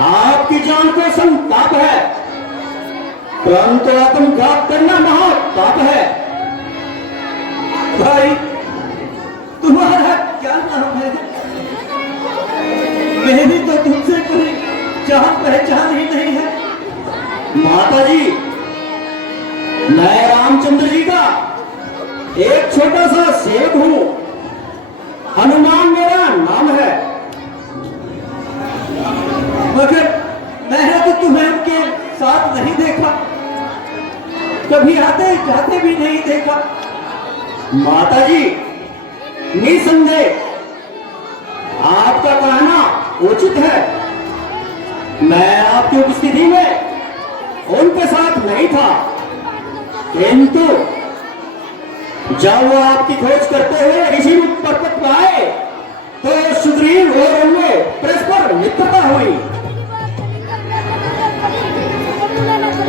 आपकी जान को संताप है, परंतु आत्मघात करना महापाप है। भाई तुम्हारा क्या नाम है? मेरी तो तुमसे कोई जान पहचान ही नहीं है। माता जी, मैं रामचंद्र जी का एक छोटा सा सेवक हूं। हनुमान मेरा नाम है। मगर मैंने तो तुम्हें उनके साथ नहीं देखा, कभी आते जाते भी नहीं देखा। माता जी, निसंदेह आपका कहना उचित है। मैं आपकी उपस्थिति में उनके साथ नहीं था, किंतु जब वो आपकी खोज करते हुए ऋषि पर्वत पर आए तो सुग्रीव और उनमें परस्पर मित्रता हुई।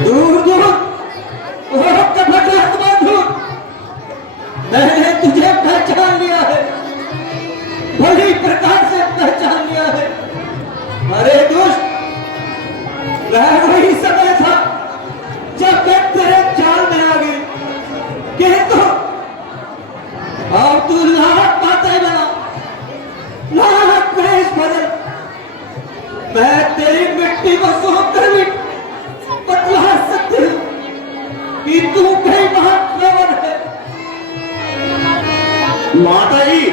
दूर दूर मैंने तुझे पहचान लिया है, बड़ी प्रकार से पहचान लिया है। अरे दुष्ट, वह वही समय था जब मैं तेरे जाल में आ गई, किंतु अब तू लाहक पाते बना, लाहक भेष बदल। मैं तेरी मिट्टी को सौंप कर भी बतला सकती हूँ कि तू कहीं महाप्रवर है। माता जी,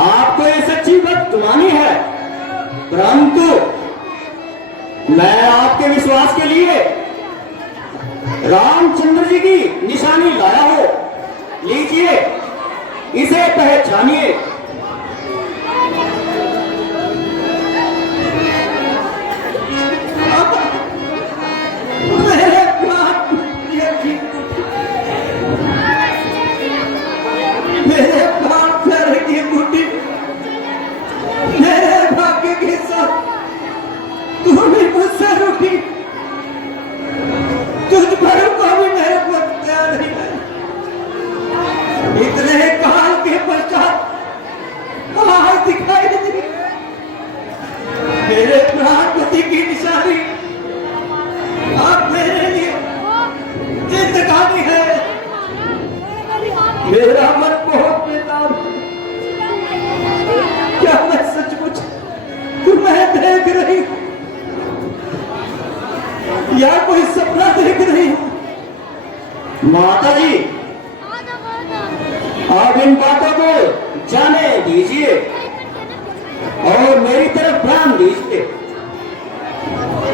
आपको ये सच्ची बात मानी है, परंतु मैं आपके विश्वास के लिए रामचंद्र जी की निशानी लाया हो। लीजिए, इसे पहचानिए। मेरे प्राण प्यारे की बूटी, मेरे भाग्य के साथ तू भी मुझसे रूठी। तुझ पर को भी मेरे को तैयार नहीं है। इतने काल के पश्चात आज दिखाई दी मेरे प्राणपति की निशानी। आप मेरे लिए जिंदगानी है। मेरा मन बहुत बेताब है। क्या मैं सचमुच तुम्हें देख रही हूं या कोई सपना देख रही हूं? माता जी, आप इन बातों को जाने दीजिए और मेरी तरफ ध्यान दीजिए।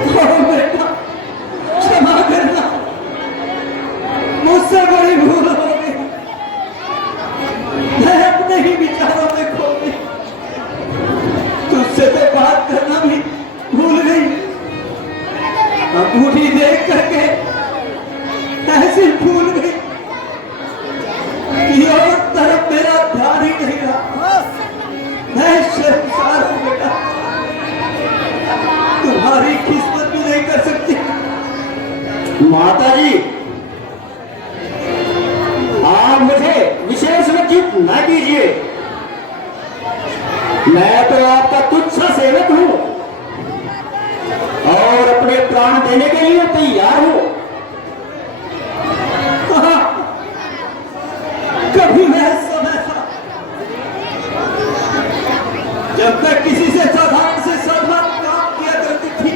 बेटा, क्षमा करना, मुझसे बड़ी भूल हो गई। मैं अपने ही विचारों में खो गई, तुझसे तो बात करना भी भूल गई। अंगूठी देख करके ऐसी भूल गई कि और तरफ मेरा ध्यान ही नहीं रहा। मैं शर्मसार हूं बेटा, तुम्हारी किस्मत भी नहीं कर सकती। माता जी, आप मुझे विशेष लज्जित न कीजिए। मैं तो आपका तुच्छ सा सेवक हूं और अपने प्राण देने के लिए तैयार हूं। कभी मैं समय था जब मैं किसी से साधारण काम किया करती थी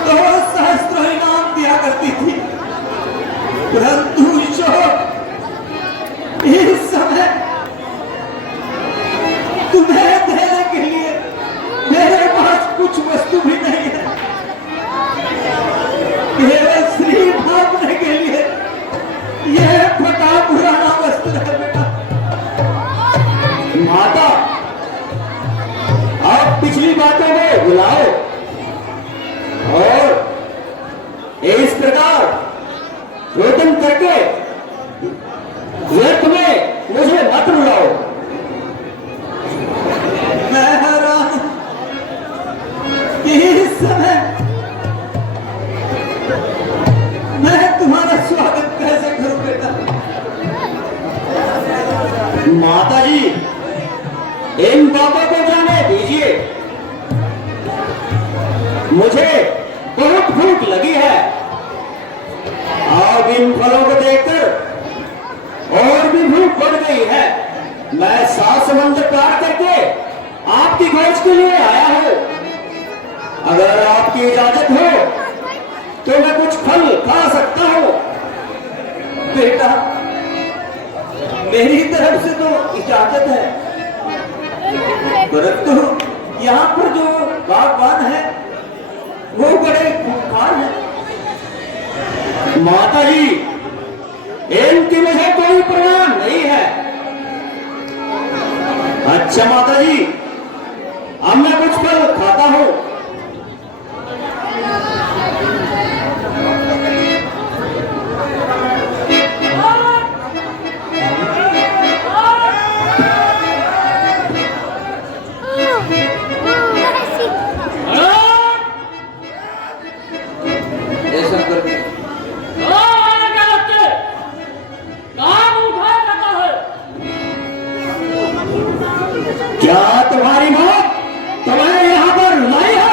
तो सहस्त्रों इनाम दिया करती थी, परंतु इस समय तुम्हें देने के लिए मेरे पास कुछ वस्तु भी नहीं है। केवल श्री भागने के लिए यह फटा पुराना वस्त्र है बेटा। माता, आप पिछली बातों में बुलाओ और इस प्रकार रोदन करके व्यर्थ में मुझे मत बुलाओ। मैं हैरान हूं कि इस समय मैं तुम्हारा स्वागत कैसे करूं बेटा। माता जी, इन बातों को जाने दीजिए। मुझे बहुत भूख लगी है। अब इन फलों को देखकर और भी भूख बढ़ गई है। मैं 7 समुद्र पार करके आपकी खोज के लिए आया हूं। अगर आपकी इजाजत हो तो मैं कुछ फल खा सकता हूं। बेटा, मेरी तरफ से तो इजाजत है, परंतु यहाँ पर जो बागवान है वो बड़े खूंखार हैं। माता जी, इनकी मुझे कोई परवाह नहीं है। अच्छा माता जी, अब मैं कुछ फल खाता हूँ। ये शंकर की क्या तुम्हारी मौत तुम्हें यहाँ पर लाई है?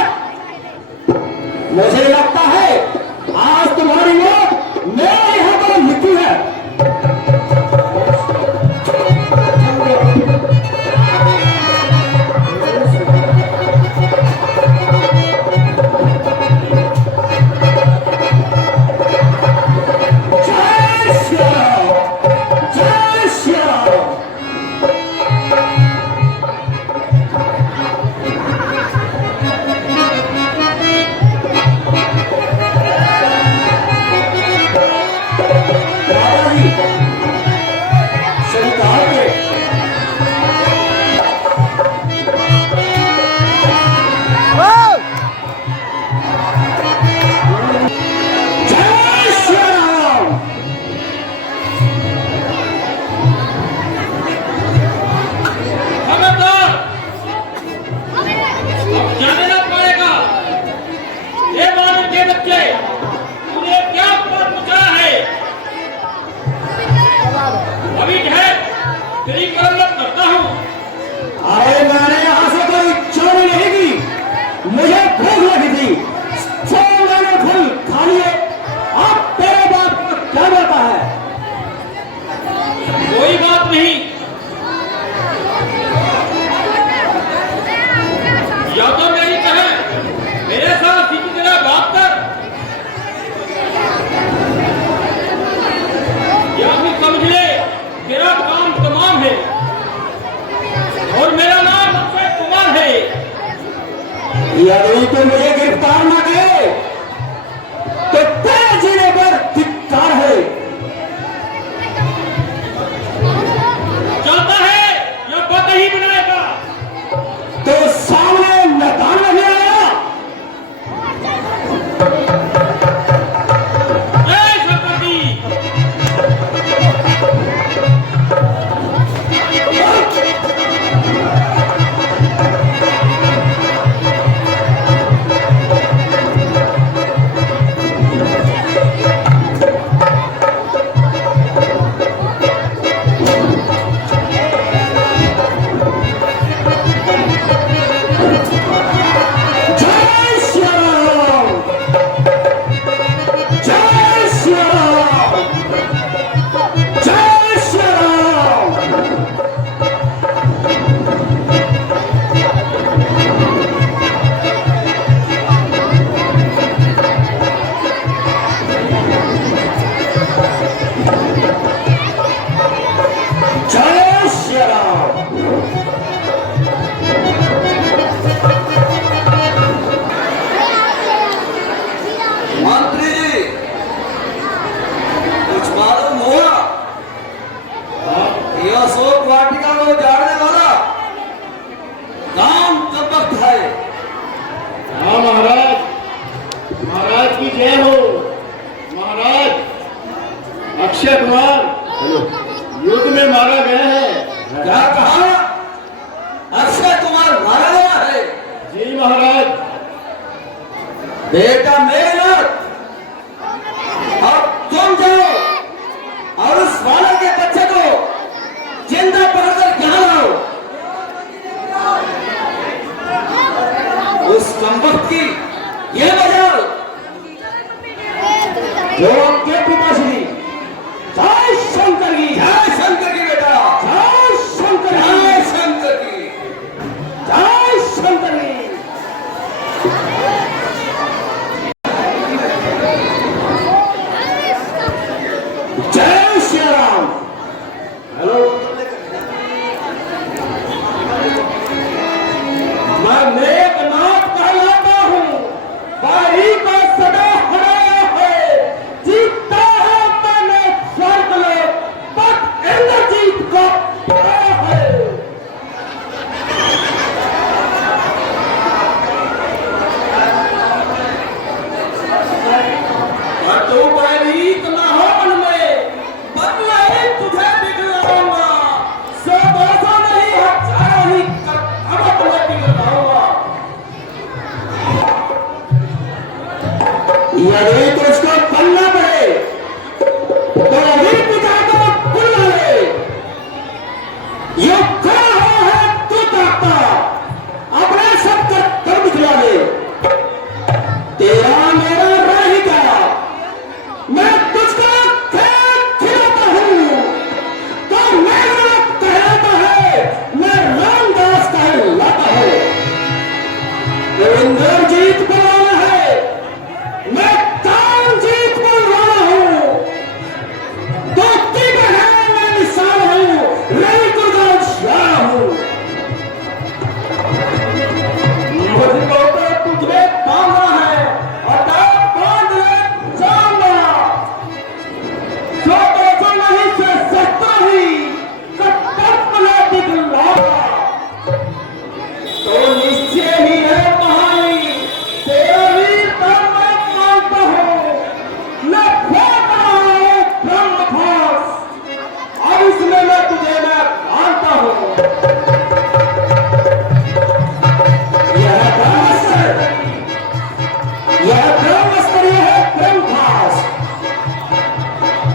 मुझे लगता है आज तुम्हारी मौत मेरे यहाँ पर लिखी है। जय श्री राम, जय श्री राम। दादाजी स्वीकार के जय श्री राम। खबरदार, अब जानना पड़ेगा ये मानव के बच्चे तूने क्या पहुंचा है। अभी ठहर, तेरी मरम्मत करता हूँ। अरे मैंने यहाँ से कोई चोरी नहीं की, मुझे भूख लगी थी, सो मैंने फल खा लिए। अब तेरे बाप को क्या बताता है? कोई बात नहीं, या तो मेरी कहे मेरे साथ सीधी तरह बात कर, या फिर समझ ले तेरा काम तमाम है और मेरा नाम अक्षय कुमार है। यदि तू मुझे गिरफ्तार न करे तो तेरे जीने पर धिक्कार है। चलता है या पता ही बनाएगा। तो सामने मैदान में भी आया। जय शंकर जी। जय श्री राम, जय श्री राम, जय श्री राम। जय श्री राम। मंत्री जी, कुछ मालूम हुआ? यह अशोक वाटिका को उजाड़ने वाला काम कब वक्त है? हाँ महाराज, महाराज की जय हो। महाराज अक्षय कुमार युद्ध में मारा गया है। क्या कहा? अक्षय कुमार मारा गया है? जी महाराज। बेटा मेहनत, अब तुम जाओ और उस वाला के बच्चे को जिंदा पकड़कर यहाँ लाओ। उस कमबख्त की ये बजाओ जो के पिताश्री। जय शंकर की, जय शंकर की बेटा, जय शंकर, जय शंकर की, जय शंकर की। जय श्री राम। हेलो, मैं मेघनाथ कहलाता हूँ, बारी का सदा हराया है, जीतता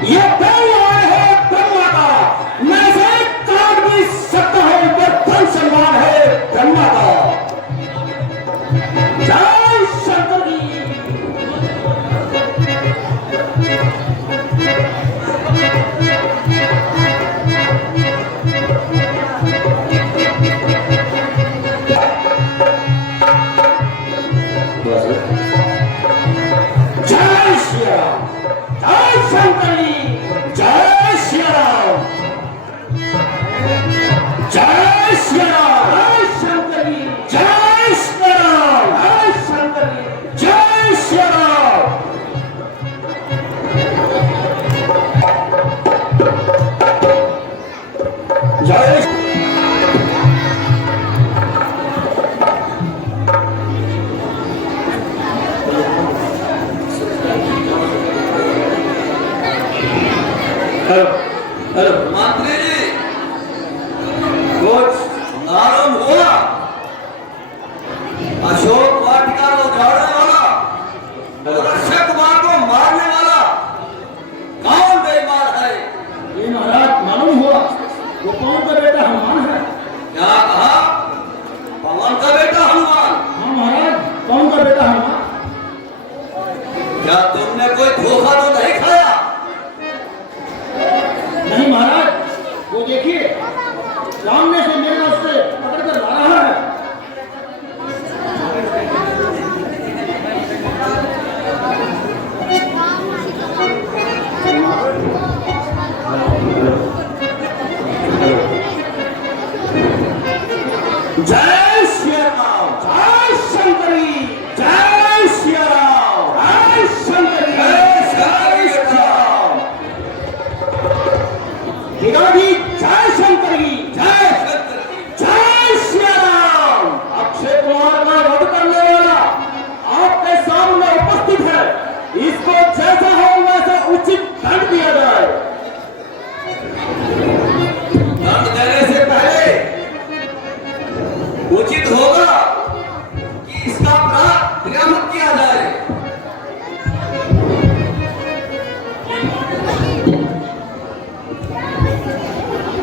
ये बेईमान है ब्रह्मा का, मैं इसे काट भी सकता हूं, पर धन सम्मान है ब्रह्मा का। जय शंकर की। जय श्री राम, जय शंकर जी, जय श्री राम, जय श्री राम, जय शंकर जी, जय श्री राम, जय शंकर जी, जय श्री राम। जय हेलो मंत्री जी, कुछ आराम हुआ? अशोक वाटिका को उजाड़ने वाला और अक्षय कुमार को मारने वाला कौन बेईमान है? ये महाराज मालूम हुआ वो पवन का बेटा हनुमान है। क्या कहा? पवन का बेटा हनुमान? हाँ महाराज, पवन का बेटा हनुमान। क्या तुमने कोई धोखा तो नहीं खाया? नहीं महाराज, वो देखिए सामने से मेरे रास्ते पकड़ कर ला रहा है। जय श्री राम, जय शंकरी, जय श्री राम, जय शंकरी, जय श्री राम। पिताजी जय शंकरी, जय शंकरी, जय श्री राम। अक्षय कुमार का वध करने वाला आपके सामने उपस्थित है, इसको जैसा हो वैसा उचित दंड दिया जाए। दंड देने से पहले उचित होगा कि इसका अपराध निरामत किया जाए।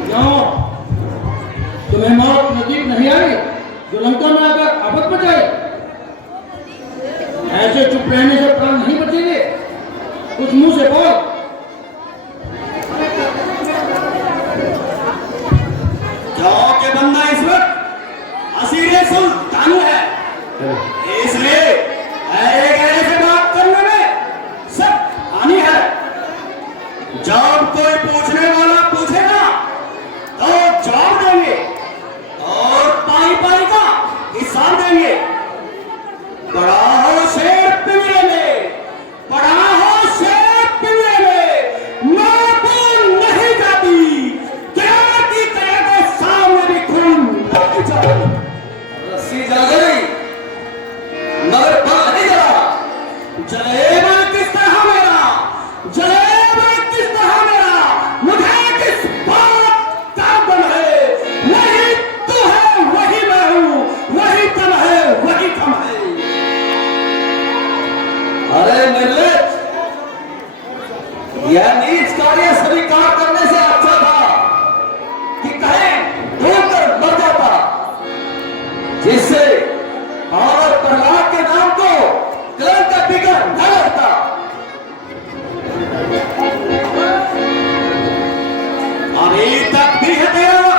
क्यों तुम्हें मौत नजदीक नहीं आई जो लंका में आकर आफत मचाई? ऐसे चुप रहने से प्राण नहीं बचेंगे, कुछ मुंह से बोल। जाओ के बंदा इस वक्त असीरे सुल्तान है, इसलिए एक ऐसे बात करने में सब हानि है। जब कोई पूछने वाला पूछेगा तो जवाब देंगे और पाई पाई का हिसाब देंगे। बड़ा हो शेर पिंजरे में, बड़ा हो शेर पिंजरे में, मैं तो नहीं जाती, क्या की तरह के सामने भी खून नहीं जाती। रस्सी जल गई मगर बाल नहीं जला। जलेबा किस तरह मेरा, जलेबा किस तरह मेरा, मुझे किस बात का गम है? वही तू है, वही मैं हूँ, वही तम है, वही कम है। अरे निर्लज, यह नीच कार्य स्वीकार करने से अच्छा था कि कहीं ढूंढकर मर जाता, जिससे और प्रहलाद के नाम को कलंक का बिगड़ न लगता। अभी तक भी है तेरा,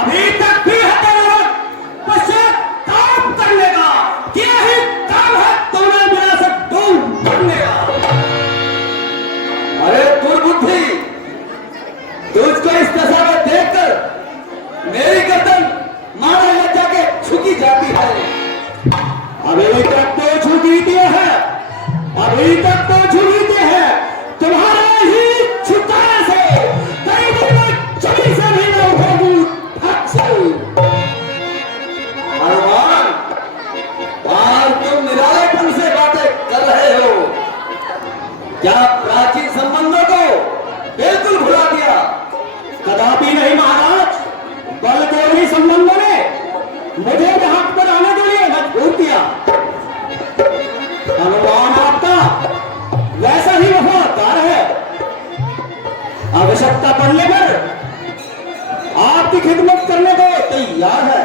अभी तक भी है तेरा पश्चाताप करने का। क्या ही काम है तुम्हें मेरा से दूर करने का? अरे दुर्बुद्धि, तुझको इस दशा में देखकर मेरी गर्दन मारा लज्जा के झुकी जाती है। अभी तक तो झुकी दिए है, अभी तक तो झुकी दिए है। तुम्हारे ही झुकाने से कई दिन में जमीन से भी न उठोगी थक से। हनुमान, आज तुम निरालेपन से बातें कर रहे हो। क्या प्राचीन संबंधों को बिल्कुल भुला दिया? कदापि नहीं महाराज, बल को ही संबंधों ने मुझे यहाँ पर आने के लिए मजबूर किया। हनुमान आपका वैसा ही वफादार है, आवश्यकता पड़ने पर आपकी खिदमत करने को तैयार है।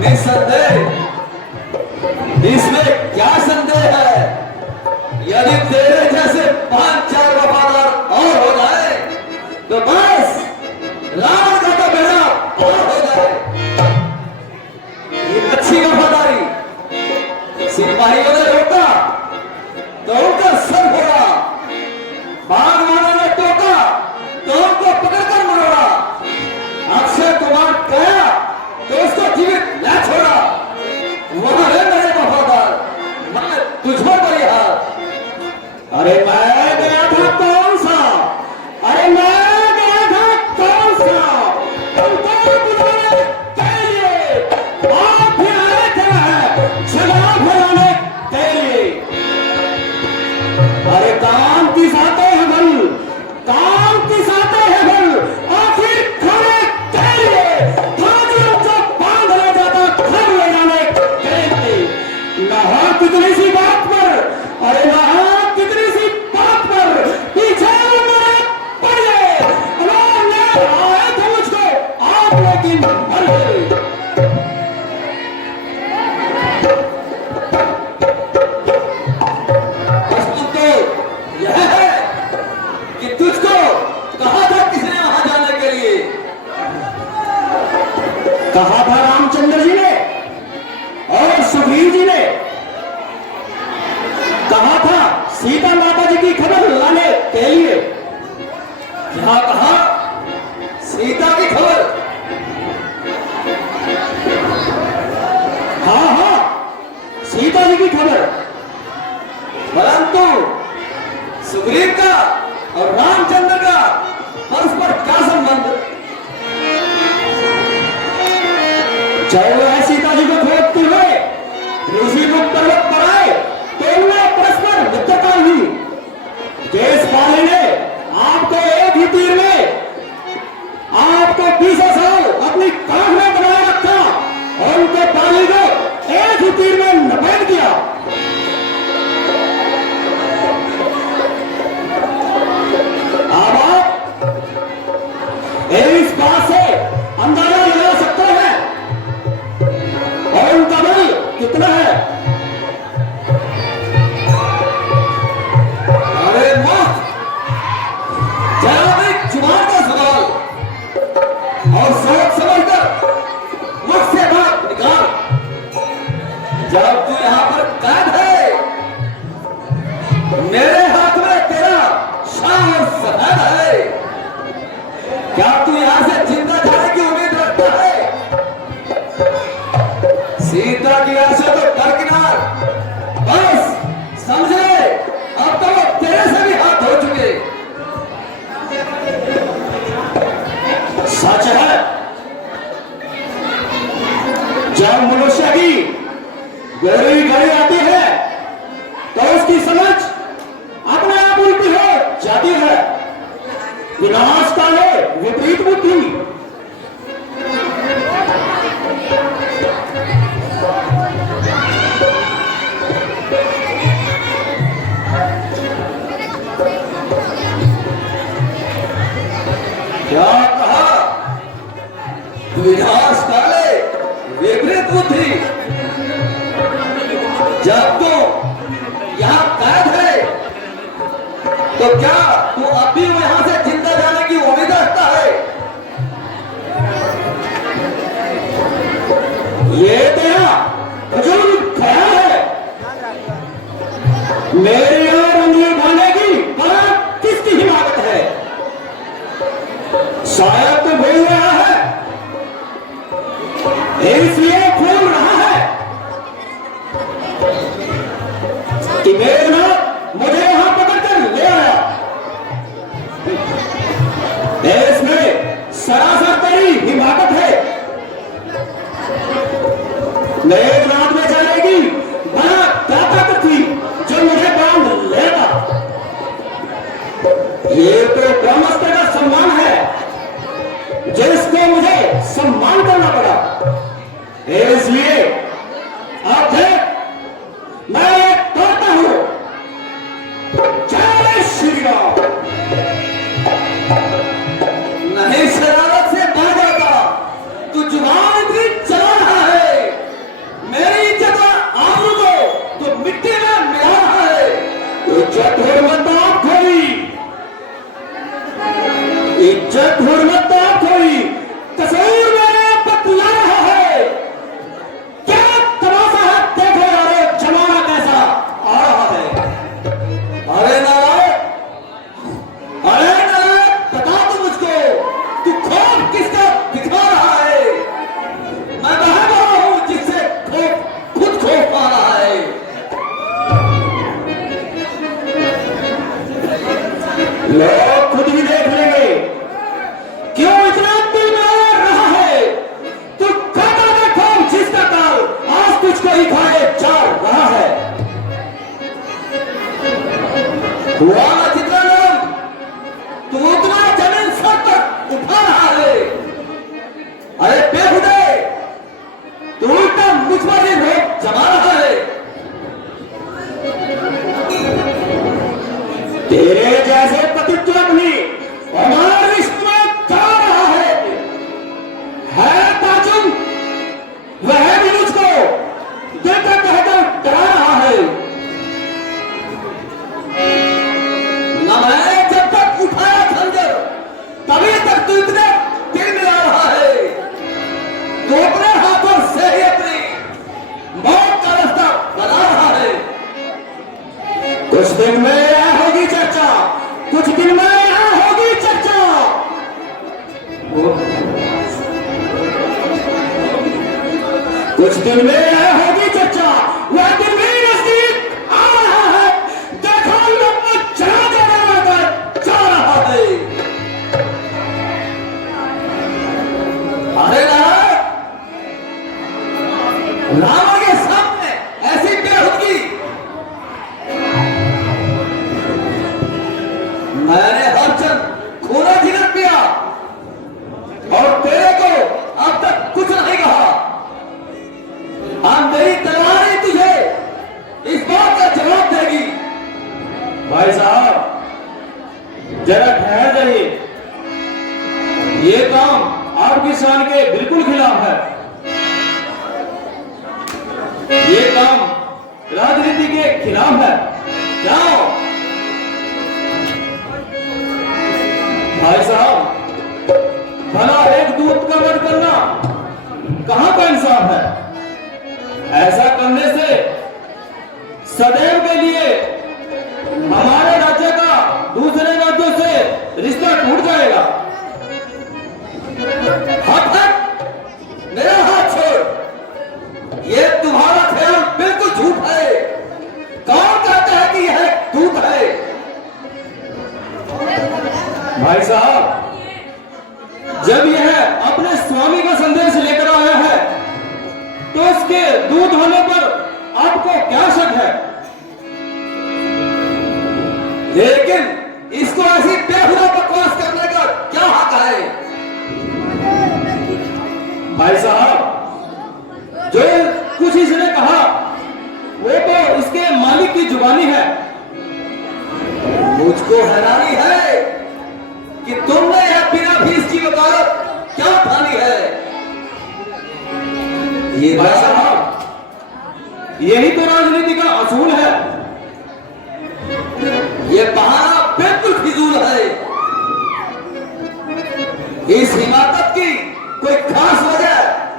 निसंदेह, इसमें क्या संदेह है? यदि तेरे जैसे 5-4 वफादार और हो जाए तो बस रावण का तो बेड़ा और हो जाए। ये अच्छी वफादारी सिपाहियों ने रोका तो उनका सर फोड़ा, बागवानों ने टोका तो उनको पकड़कर मरोड़ा, अक्षय कुमार गया तो उसको जीवित न छोड़ा। वहां है मेरे वफादार, मैं तुझको बलिहार। अरे मैं गया था कौन सा? अरे मैं गया था कौन सा? तुमको बुलाने के लिए, आप भी आए थे झगड़ा फैलाने के लिए। अरे काम की साथे है बल, काम की साथे है बल, आखिर खाने के लिए हाजिर को बांध ले जाता घर ले जाने के लिए। नहा कितनी सी बात पर, अरे नहा कितनी सी बात पर पीछे मेरे पड़ गए। आए थे मुझको आप लेकिन मर गए। वस्तु तो यह है कि तुझको कहा था किसने वहां जाने के लिए? कहा था रामचंद्र जी ने और सुग्रीव जी ने, कहा था सीता माता जी की खबर लाने के लिए। क्या कहा? सीता की खबर? हाँ हाँ, सीता जी की खबर। परंतु सुग्रीव का और रामचंद्र का परस्पर क्या संबंध? जब वह सीता जी को खोजते हुए ऋषिमुख पर्वत पर आए तो उनमें परस्पर मित्रता हुई। देशपाली ने आपको एक ही तीर में आपको 20 साल अपनी काख में बनाए रखा और उनको पाली को एक ही तीर में लपेट दिया। अब आप इस बात से अंदाजा लगा सकते हैं और उनका बल कितना है। अरे मुफ्त, जरा भी जुबान का सवाल और सोच समझकर मुख से बात निकाल। जब तू यहां पर कैद है, मेरे हाथ में तेरा शाह और सफेद है, क्या तू यहां से जिंदा जाने की उम्मीद रखता है? सीता की आशा तो दरकिनार, बस समझ ले, अब तो वो तेरे से भी हाथ धो चुके। सच है, जब मनुष्य की गहरी घड़ी आती है तो उसकी समझ अपने आप उल्टी हो जाती है। विनाश काले विपरीत बुद्धि। क्या कहा? विनाश काले विपरीत बुद्धि। जब तू यहां कैद है तो क्या तू अब भी यहां से जिंदा जाने की उम्मीद रखता है? ये तेरा फजूल ख्याल है। मेरे और उंगली उठाने की भला किसकी हिमाकत है? शायद तो भूल रहा है, इसलिए फूल रहा है कि मेघनाथ मुझे यहां पकड़कर ले आया। इसमें सरासर तेरी हिमाकत है। मेघनाथ में चलेगी भला क्या ताकत थी जो मुझे बांध लेगा? ये तो ब्रह्मास्त्र का सम्मान है जिसको मुझे सम्मान करना पड़ा। इसलिए अब देख, मैं एक तोड़ता हूं लोग खुद ही देख लेंगे क्यों इतना दिल में रहा है। तू खाता देखो जिसका काल आज तुझको ही खाए जा रहा है। हुआ ना जितना लोग तू उतना जमीन सर तक उठा रहा है। अरे बेहुदे तू उल्टा मुझ पर ही रोक जमा रहा है। तेरे जैसे पतित्व भी हमारे विश्व में जा रहा है ताजुम वह भी मुझको दिल तक कहकर डरा रहा है। न मैं जब तक उठाया खंजर तभी तक तू इतने दिल मिला रहा है। तू अपने हाथों से ही अपनी मौत का रास्ता बना रहा है। कुछ दिन में होगी चर्चा, कुछ दिन में होगी चर्चा। कुछ दिन में होगी चर्चा, वह दिन भी नजदीक आ रहा है। देखो लोग चला जा रहा है। अरे रावण के सामने ऐसी बेहुदगी मैंने हर चंद खूना जिगर पिया और तेरे को अब तक कुछ नहीं कहा। हम मेरी तलवार ही तुझे इस बात का जवाब देगी। भाई साहब जरा ठहर जाइए, ये काम आपकी शान के बिल्कुल खिलाफ है। ये काम राजनीति के खिलाफ है। जाओ भाई साहब, भला एक दूत का वध करना कहां का इंसाफ है। ऐसा करने से सदैव के लिए हमारे राज्य का दूसरे राज्यों से रिश्ता टूट जाएगा। हाथ हट, मेरा हाथ छोड़। ये तुम्हारा ख्याल बिल्कुल झूठ है। कौन कहता है कि यह दूत है। भाई साहब, जब यह अपने स्वामी का संदेश लेकर आया है तो इसके दूत होने पर आपको क्या शक है। लेकिन इसको ऐसी बेहुदा बकवास करने का क्या हक है। भाई साहब, जो कुछ इसने कहा वो तो इसके मालिक की जुबानी है। मुझको हैरानी है कि तुमने यह बिना फीस की वकालत क्या ठानी है। ये भाई साहब, यही तो राजनीति का असूल है। ये बहाना बिल्कुल फिजूल है। इस हिमाकत की कोई खास वजह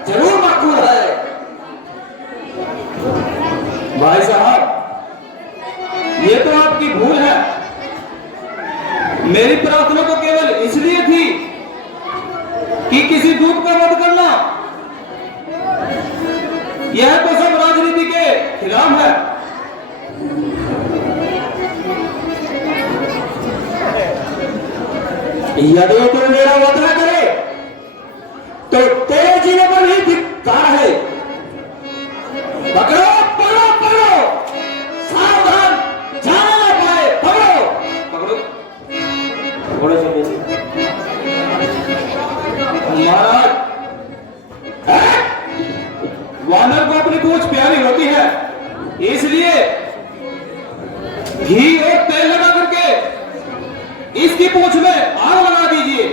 जरूर मकबूल है। भाई साहब, ये तो आपकी भूल है। मेरी प्रार्थना तो केवल इसलिए थी कि किसी दूत का वध करना यह तो सब राजनीति के खिलाफ है। यदि तुम मेरा वध न करे तो तेरे जीने पर ही धिक्कार है। पकड़ो पकड़ो पकड़ो, सावधान, जाने न पाए। पकड़ो पकड़ो, थोड़ा सा महाराज, वानर को अपनी पूंछ प्यारी होती है, इसलिए घी और तेल लगा करके इसकी पूंछ में आग लगा दीजिए।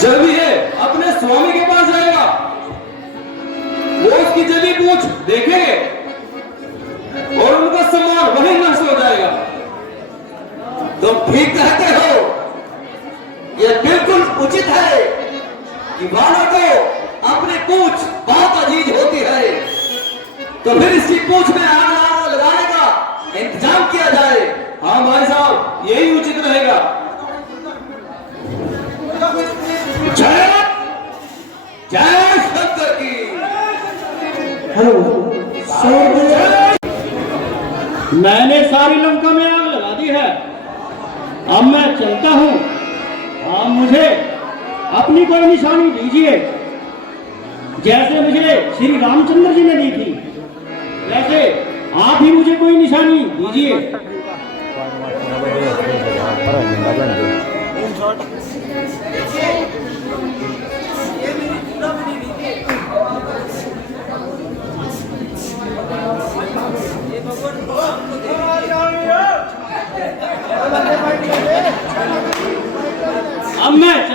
जब ये अपने स्वामी के पास जाएगा वो उसकी जली पूंछ देखेंगे और उनका सम्मान वहीं नष्ट हो जाएगा। तुम ठीक कहते हो। यह बिल्कुल उचित है कि वानर को अपनी पूंछ बहुत अजीज होती है। तो फिर इसकी पूंछ में आग लगाने का इंतजाम किया जाए। हाँ भाई साहब, यही उचित रहेगा। जय जय शंकर की। मैंने सारी लंका में आग लगा दी है। अब मैं चलता हूँ, आप मुझे अपनी कोई निशानी दीजिए, जैसे मुझे श्री रामचंद्र जी ने दी थी, वैसे आप ही मुझे कोई निशानी दीजिए। अब मैं